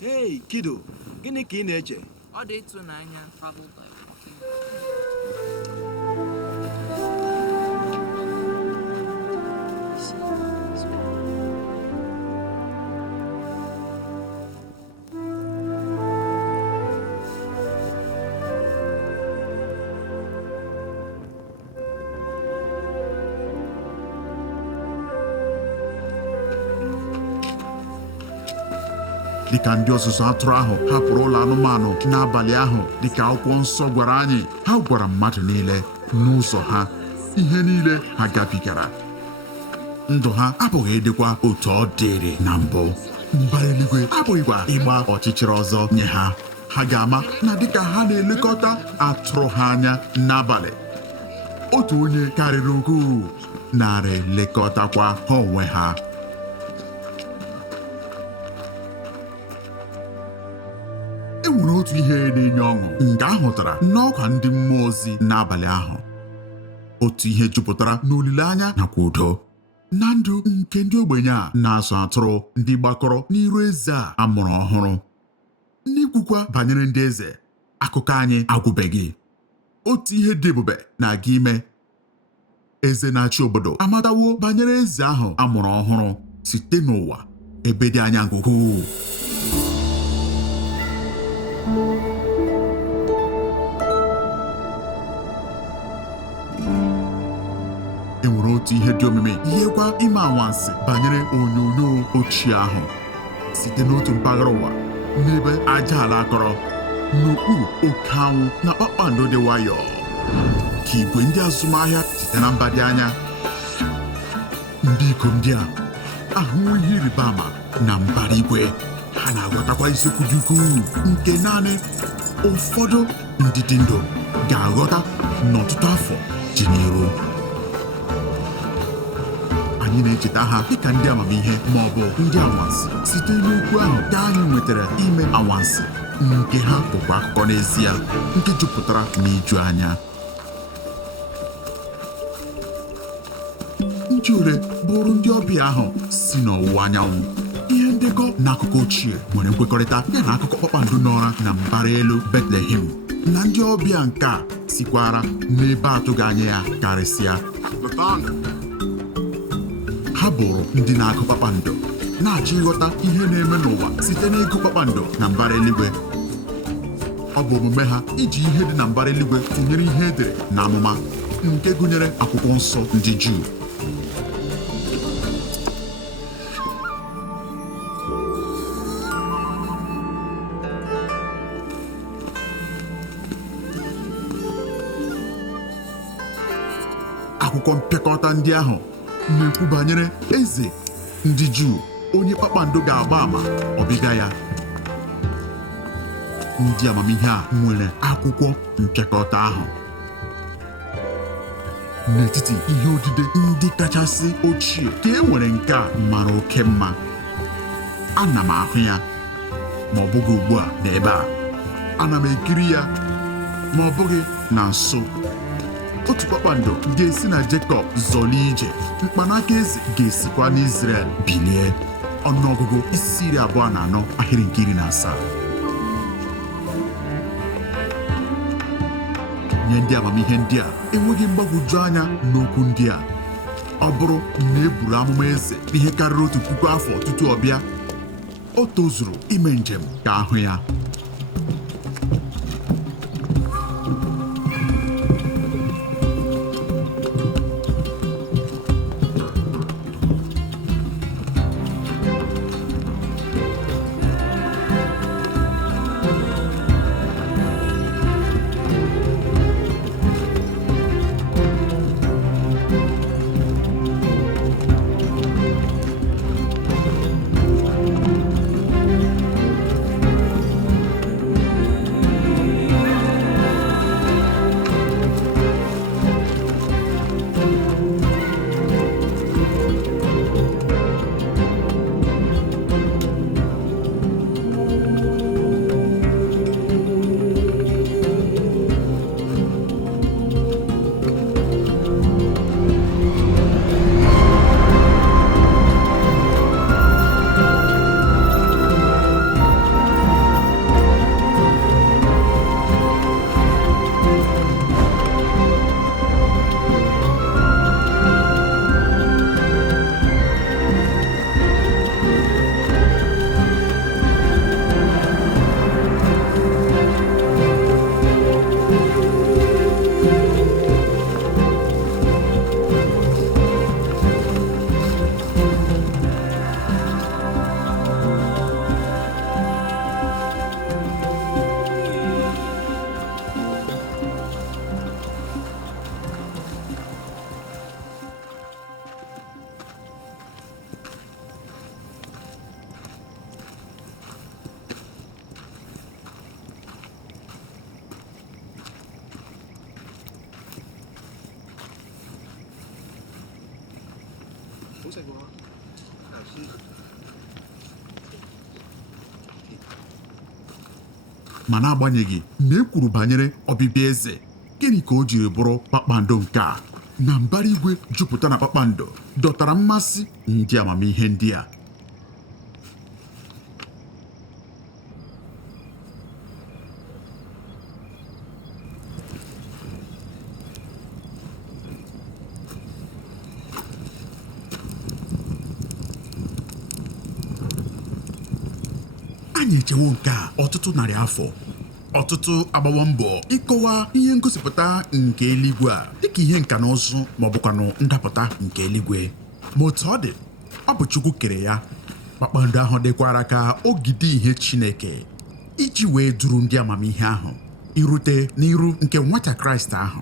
Hey, Kido, gịnị ka ị na-eche? Ọ dị ịtụnanya. dịka ndị ọzụzụ atụrụ ahụ hapụrụ ụlọ anụmanụ n'abalị ahụ, dịka akwụkwọ nsọ gwara anyị, ha gwara mmadụ niile n'ụzọ ha ihe niile ha gabigara. Ndụ ha abụghị ịdịkwa otu ọ dịrị na mbụ. Mbara eluigwe abụghịkwa ịgba ọchịchịrị ọzọ nye ha. Ha ga-ama na dịka ha na-elekọta atụrụ ha anya n'abalị, otu onye karịrị ukwuu nara elekọtakwa ha onwe ha. E nwere otu ihe na-enye ọṅụ nke a hụtara n'ọkwa ndị mmụọ ozi n'abalị ahụ. Otu ihe jupụtara n'olileanya nakwa udo na ndụ nke ndị ogbenye a na-azụ atụrụ ndị gbakọrọ n'iru eze a amụrụ ọhụrụ. N'ikwukwa banyere ndị eze, akụkọ anyị agwụbeghị. Otu ihe dị ebube na-aga ime. Eze na-achị obodo amatawo banyere eze ahụ amụrụ ọhụrụ site n'ụwa ebe dị anya nke ukwuu. E nwere otu ihe dị omimi yekwa ime anwansị banyere onyonyo ochie ahụ site n'otu mpaghara ụwa, n'ebe aja ala akọrọ, n'okpuru oke anwụ na kpakpando dị nwayọọ, ka igwe ndị azụmahịa site na mba dị anya. Ndị ikom ndị a ahụwo ihe ịrịba ama na mbara igwe. Ha na-aghọtakwa isiokwu dị ukwuu nke naanị ụfọdụ ndị dị ndụ ga-aghọta n'ọtụtụ afọ dị n'iru. Anyị na-echeta ha dịka ndị amamihe ma ọ bụ ndị anwansị site n'okwu ahụ ka anyị nwetara ime anwansị, nke ha bụkwa akụkọ n'ezie nke jupụtara n'iju anya. Ndị ole bụrụ ndị ọbịa ahụ si n'ọwụwa anyanwụ. Ihe ndekọ na akụkọ ochie nwere nkwekọrịta ya na akụkọ kpakpando n'ọra na mbara elu Betlehem, na ndị ọbịa nke a sikwara n'ebe atụghị anya ya karịsịa. Ha bụrụ ndị na-agụ kpakpando, na-achọ ịghọta ihe na-eme n'ụwa site n'ịgụ kpakpando na mbara eluigwe. Ọ bụ omume ha iji ihe dị na mbara eluigwe tụnyere ihe edere na amụma, nke gụnyere akwụkwọ nsọ ndị Juu. Akwụkwọ mpịakọta ndị ahụ na-ekwu banyere eze ndị Juu, onye kpakpando ga-agba ama ọbịbịa ya. Ndị amamihe a nwere akwụkwọ mpịakọta ahụ. N'etiti ihe odide ndị kachasị ochie ka e nwere nke a mara oke mma. Ana m ahụ ya, ma ọ bụghị ugbu a n'ebe a. Ana m ekiri ya, ma ọ bụghị na nso. Otu kpakpando ga-esi na Jekọb zọlie ije, mkpanaka eze ga-esikwa n'Izrel bilie. Ọnụọgụgụ isi 24 ahịrị nke 17. Nye ndị amamihe ndị a enweghị mgbagwoju anya n'okwu ndị a. Ọ bụrụ na e buru amụma eze ihe karịrị 1000 afọ tutu ọ bịa, o tozuru ime njem ka ahụ ya. ma n'agbanyeghị na e kwuru banyere ọbịbịa eze, gịnị ka o jiri bụrụ kpakpando nke a na mbara igwe jupụta na kpakpando dọtara mmasị ndị amamihe ndị a? Anyị echewo nke a ọtụtụ narị afọ, ọtụtụ agbawa mbọ ịkọwa ihe ngosipụta nke eluigwe a dịka ihe nka na ụzụ ma ọ bụkwanụ ndapụta nke eluigwe. Ma otu ọ dị, ọ bụ Chukwu kere ya. Kpakpando ahụ dịkwara ka ogidi ihe Chineke iji wee duru ndị amamihe ahụ irute n'iru nke nwata Kraịst ahụ.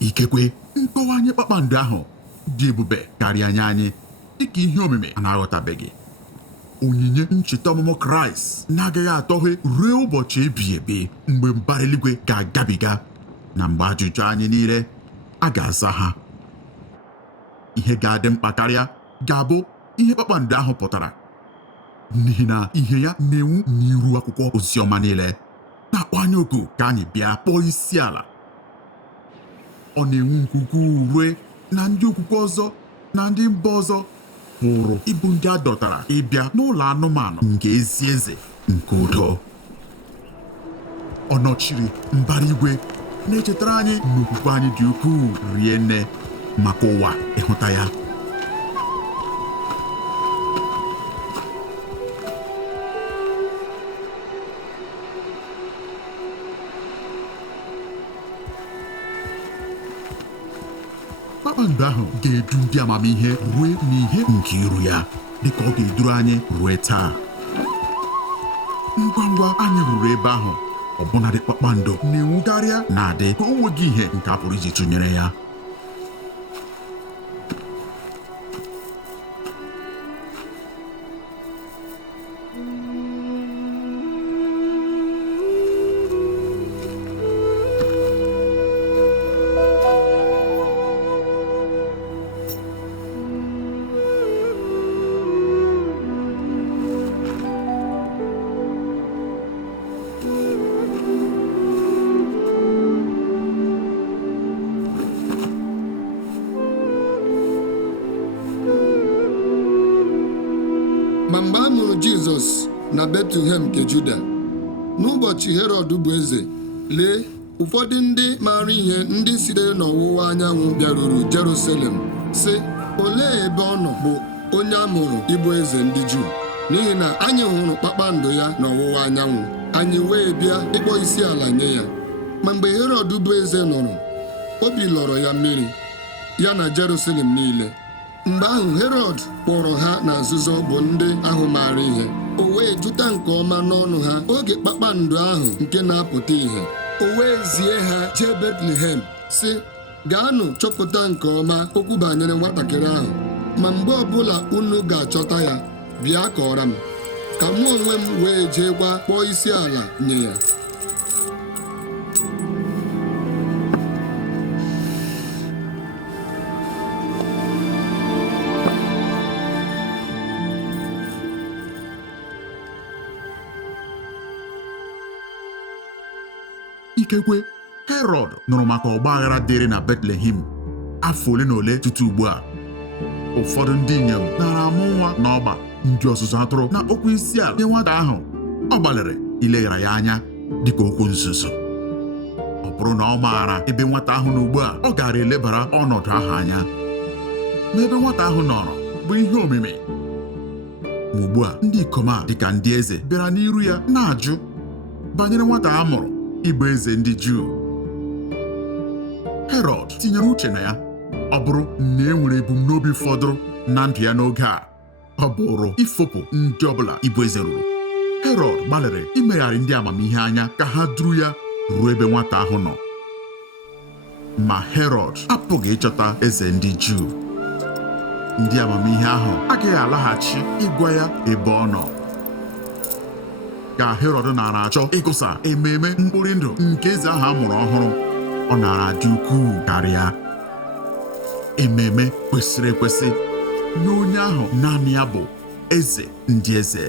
Ikekwe nkọwanye kpakpando ahụ dị ebube karịa anya anyị dịka ihe omimi a na-aghọtabeghị. Onyinye ncheta ọmụmụ Kraịst na-agaghị atọghe ruo ụbọchị ebighị ebi mgbe mbara eluigwe ga-agabiga, na mgbe ajụjụ anyị niile a ga-aza ha. Ihe ga-adị mkpa karịa ga-abụ ihe kpakpando ahụ pụtara, n'ihi na ihe ya na-enwu n'iru akwụkwọ oziọma niile na-akpọ anyị oku ka anyị bịa kpọọ isi ala. Ọ na-enwu nke ukwuu rue na ndị okwukwe ọzọ na ndị mba ọzọ pụrụ ịbụ ndị a dọtara ịbịa n'ụlọ anụmanụ nke ezi eze nke udo. Ọ nọchiri mbara igwe na-echetara anyị n'okwukwe anyị dị ukwuu rie nne maka ụwa ịhụta ya. Kpakpando ahụ ga-edu ndị amamihe ruo n'ihe nke iru ya dịka ọ ga-eduru anyị ruo taa. Ngwa ngwa anyị ruru ebe ahụ, ọbụnadị kpakpando na-enwu karịa na-adị ka o nweghị ihe nke a pụrụ iji tụnyere ya. Ma mgbe a mụrụ Jizọs na Betlehem nke Juda, n'ụbọchị Herọd bụ eze, lee, ụfọdụ ndị maara ihe ndị sitere n'ọwụwa anyanwụ bịaruru Jerusalem sị, olee ebe ọ nọ bụ onye a mụrụ ịbụ eze ndị Juu? N'ihi na anyị hụrụ kpakpando ya n'ọwụwa anyanwụ, anyị wee bịa ịkpọ isi ala nye ya. Ma mgbe Herọd bụ eze nụrụ, obi lọrọ ya mmiri, ya na Jerusalem niile. Mgbe ahụ Herọd kpọrọ ha na nzuzo bụ ndị ahụ maara ihe, o wee jụta nke ọma n'ọnụ ha oge kpakpando ahụ nke na-apụta ihe. O wee zie ha jee Betlehem sị, gaanụ chọpụta nke ọma okwu banyere nwatakịrị ahụ, ma mgbe ọbụla unu ga-achọta ya, bịa kọọrọ m, ka mụ onwe m wee jeekwa kpọọ isi ala nye ya. Ikekwe Herọd nụrụ maka ọgba aghara dịrị na Betlehem afọ ole na ole tutu ugbu a. Ụfọdụ ndị inyom nara amụ nwa n'ọgba, ndị ọzụzụ atụrụ na okwu isi ala nye nwata ahụ. Ọ gbalịrị ileghara ya anya dịka okwu nzuzo. Ọ bụrụ na ọ maara ebe nwata ahụ nọ ugbu a, ọ gara elebara ọnọdụ ahụ anya. Ma ebe nwata ahụ nọrọ bụ ihe omimi. Ma ugbu a ndị ikom a dịka ndị eze bịara n'iru ya na-ajụ banyere nwata a mụrụ ịbụ eze ndị Juu. Herọd tinyere uche na ya, ọ bụrụ na e nwere ebumnobi fọdụrụ na ndụ ya n'oge a, ọ bụrụ ifopụ ndị ọbụla ịbụ eze ruru. Herọd gbalịrị imegharị ndị amamihe anya ka ha duru ya ruo ebe nwata ahụ nọ. Ma Herọd apụghị ịchọta eze ndị Juu. Ndị amamihe ahụ agaghị alaghachi ịgwa ya ebe ọ nọ. Ka Herọd nara achọ ịgụsa ememe mkpụrụ ndụ nke eze ahụ a mụrụ ọhụrụ, ọ nara dị ukwuu karịa. ememe kwesịrị ekwesị nye onye ahụ naanị ya bụ eze ndị eze.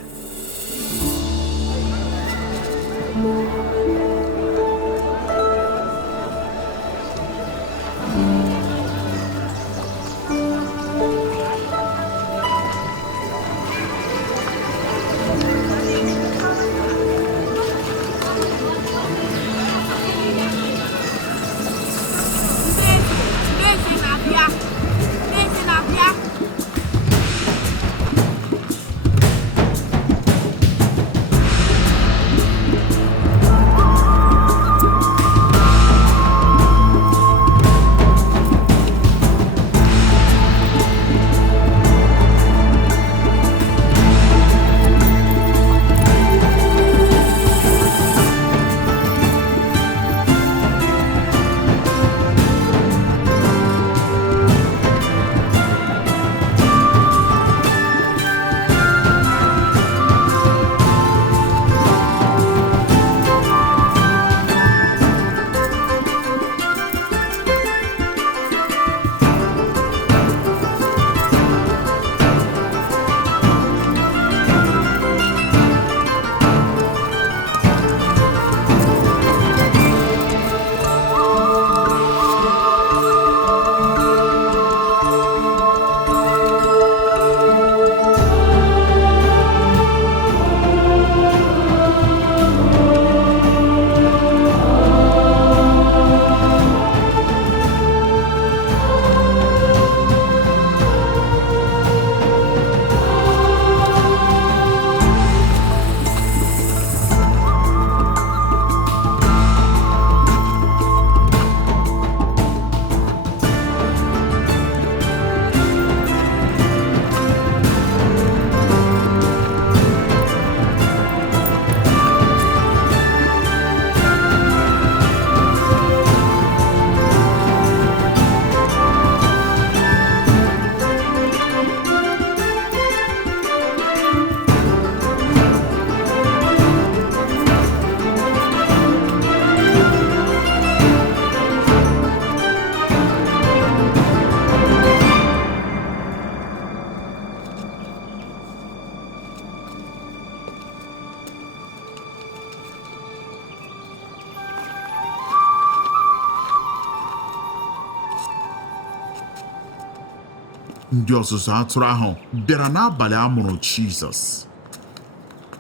Ndị ọzụzụ atụrụ ahụ bịara n'abalị a mụrụ Jizọs.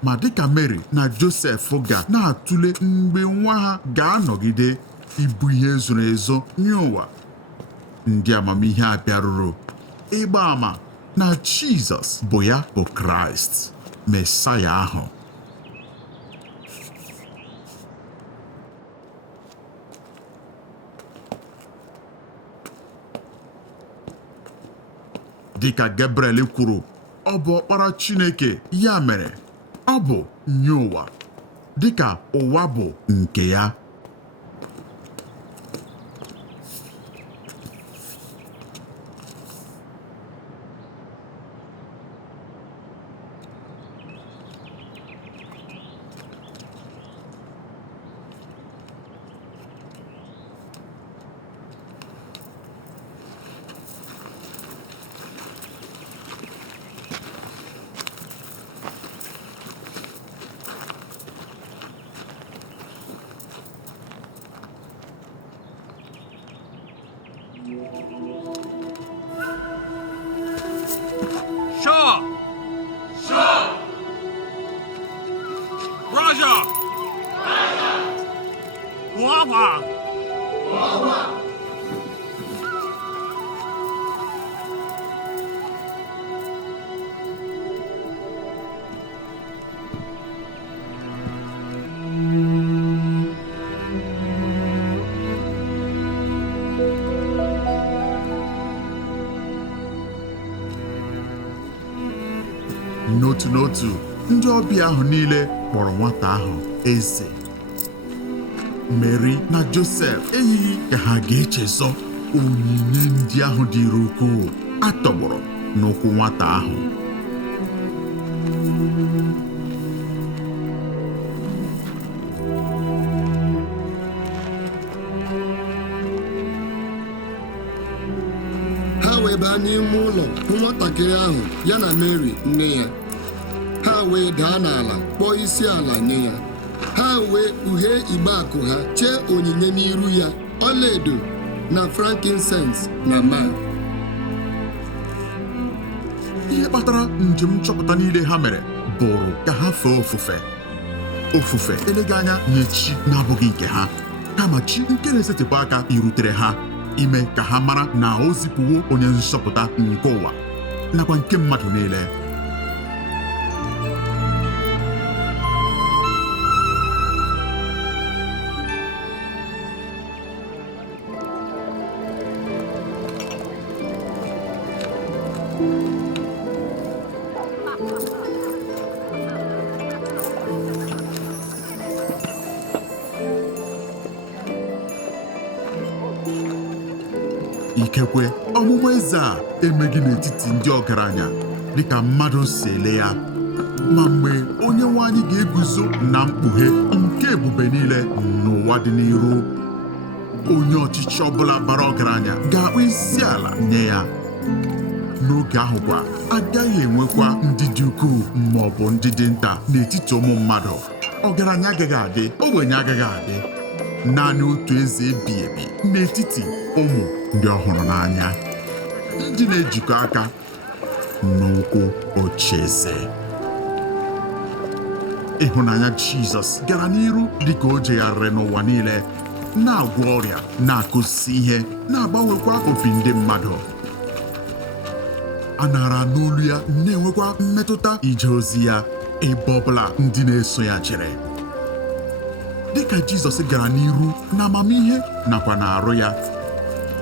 Ma dịka Meri na Josef ga na-atụle mgbe nwa ha ga-anọgide ịbụ ihe zoro ezo nye ụwa, ndị amamihe a bịaruru ịgba ama na Jizọs bụ ya bụ Kraịst, Mesaya ahụ. Dịka Gabriel kwuru, ọ bụ ọkpara Chineke, ya mere ọ bụ nye ụwa dịka ụwa bụ nke ya. N'otu n'otu ndị ọbịa ahụ niile kpọrọ nwata ahụ eze. Meri na Josef eyighị ka ha ga-echezọ onyinye ndị ahụ dịrị ukwuu atọgbọrọ n'ụkwụ nwata ahụ. baa n'ime ụlọ hụ nwatakịrị ahụ ya na Meri nne ya. Ha wee daa n'ala kpọọ isi ala nye ya. Ha wee kpughee igbe akụ ha chee onyinye n'iru ya, ọlaedo na frankincense na myrrh. Ihe kpatara njem nchọpụta niile ha mere bụrụ ka ha fee ofufe eleghị anya nye chi na-abụghị nke ha, kama chi nke na-esetịpụ aka irutere ha, ime ka ha mara na o zipụwo onye nzọpụta nke ụwa nakwa nke mmadụ niile. Ikekwe ọmụmụ eze a emeghị n'etiti ndị ọgaranya dịka mmadụ si ele ya, ma mgbe onye nwe anyị ga-eguzo na mkpughe nke ebube niile n'ụwa dị n'iru, onye ọchịchị ọbụla bara ọgaranya ga-akpụ isi ala nye ya. N'oge ahụ kwa, agaghị enwekwa ndị dị ukwuu ma ọ bụ ndị dị nta n'etiti ụmụ mmadụ. Ọgaranya agaghị adị, ogbenye agaghị adị. Naanị otu eze ebighị ebi n'etiti ụmụ ndị ọhụrụ n'anya, ndị na-ejikọ aka n'ụkwụ ocheeze. Ịhụnanya Jizọs gara n'iru dịka o jegharịrị n'ụwa niile, na-agwọ ọrịa, na-akụzi ihe, na-agbanwekwa obi ndị mmadụ. A nara n'olu ya na-enwekwa mmetụta ije ozi ya ebe ọbụla ndị na-eso ya chere. Dịka Jizọs gara n'iru na amamihe nakwa na-arụ ya,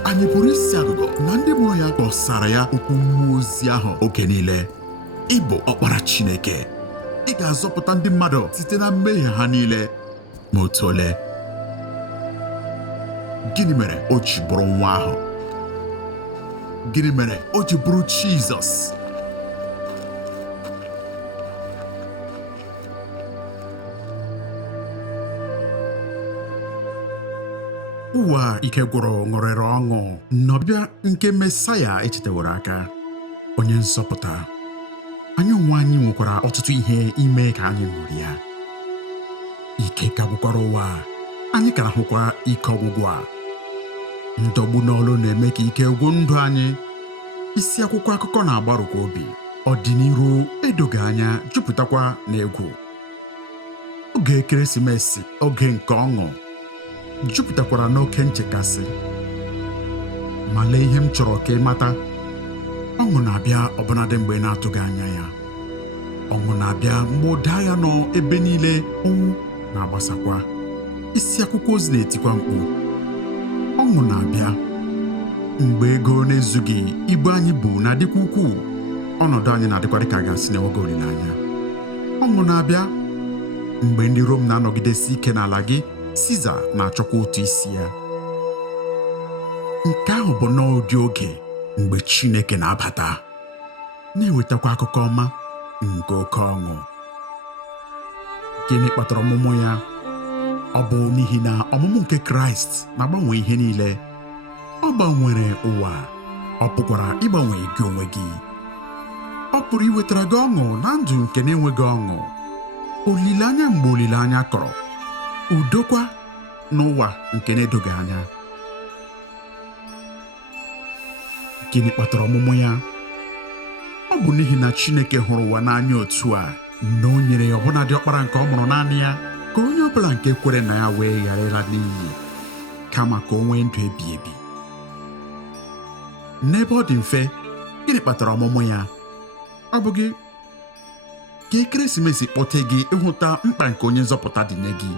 anyị pụrụ isi agụgọ na ndị mụrụ ya kpọsara ya okwu mmụọ ozi ahụ oge niile. Ị bụ ọkpara Chineke, ị ga-azọpụta ndị mmadụ site na mmehie ha niile. Ma otu ole, gịnị mere o ji bụrụ nwa ahụ? Gịnị mere o ji bụrụ Jizọs? Ụwa ike gwụrụ ṅụrịrị ọṅụ n'ọbịa nke Mesaya echeteworo aka, onye nzọpụta. Anyị onwe anyị nwekwara ọtụtụ ihe ime ka anyị ṅụrụ ya. Ike ka gwụkwara ụwa, anyị ka hụkwa ike ọgwụgwụ a. Ndọgbu n'ọlụ na-eme ka ike gwụ ndụ anyị. Isi akwụkwọ akụkọ na-agbarụkwa obi, ọdịnihu edoghị anya, jupụtakwa n'egwu. Oge ekeresimesi, oge nke ọṅụ, jupụtakwara n'oke nchekasị. Ma lee ihe m chọrọ ka ị mata: ọṅụ na-abịa ọbụnadị mgbe na-atụghị anya ya. Ọṅụ na-abịa mgbe ụda ya nọ ebe niile, ọnwụ na-agbasakwa, isi akwụkwọ ozi na-etikwa mkpu. Ọṅụ na-abịa mgbe ego na-ezughị ibu anyị bụ na-adịkwa ukwuu, ọnọdụ anyị na-adịkwa dịka a ga-asị na enweghị olileanya. Ọṅụ na-abịa mgbe ndị Rom na-anọgidesi ike n'ala gị, Siza na-achọkwa otu isi ya. Nke ahụ bụ n'ụdị oge mgbe Chineke na-abata, na-ewetakwa akụkọ ọma nke oke ọṅụ. Gịnị kpatara ọmụmụ ya? Ọ bụ n'ihi na ọmụmụ nke Kraịst na-agbanwe ihe niile. Ọ gbanwere ụwa, ọ pụkwara ịgbanwe gị onwe gị. Ọ pụrụ iwetara gị ọṅụ na ndụ nke na-enweghị ọṅụ, olileanya mgbe olileanya kọrọ, udokwa n'ụwa nke na-edoghị anya. Gịnị kpatara ọmụmụ ya? Ọ bụ n'ihi na Chineke hụrụ ụwa n'anya otu a, na o nyere ya ọbụnadị ọkpara nke ọ mụrụ naanị ya, ka onye ọbụla nke kwere na ya wee ghara ịla n'iyi, kama ka o nwee ndụ ebighị ebi. N'ebe ọ dị mfe, gịnị kpatara ọmụmụ ya? Ọ bụ gị ka ekeresimesi kpọte gị ịhụta mkpa nke onye nzọpụta dị nye gị.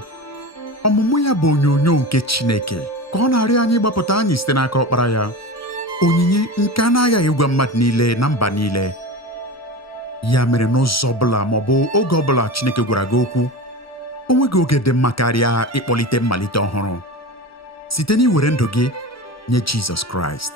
Ọmụmụ ya bụ onyonyo nke Chineke ka ọ na-arịọ anyị ịgbapụta anyị site n'aka ọkpara ya, onyinye nke a na-aghaghị ịgwa mmadụ niile na mba niile. Ya mere, n'ụzọ ọbụla ma ọ bụ oge ọbụla Chineke gwara gị okwu, o nweghị oge dị mma karịa ịkpọlite mmalite ọhụrụ site n'iwere ndụ gị nye Jizọs Kraist.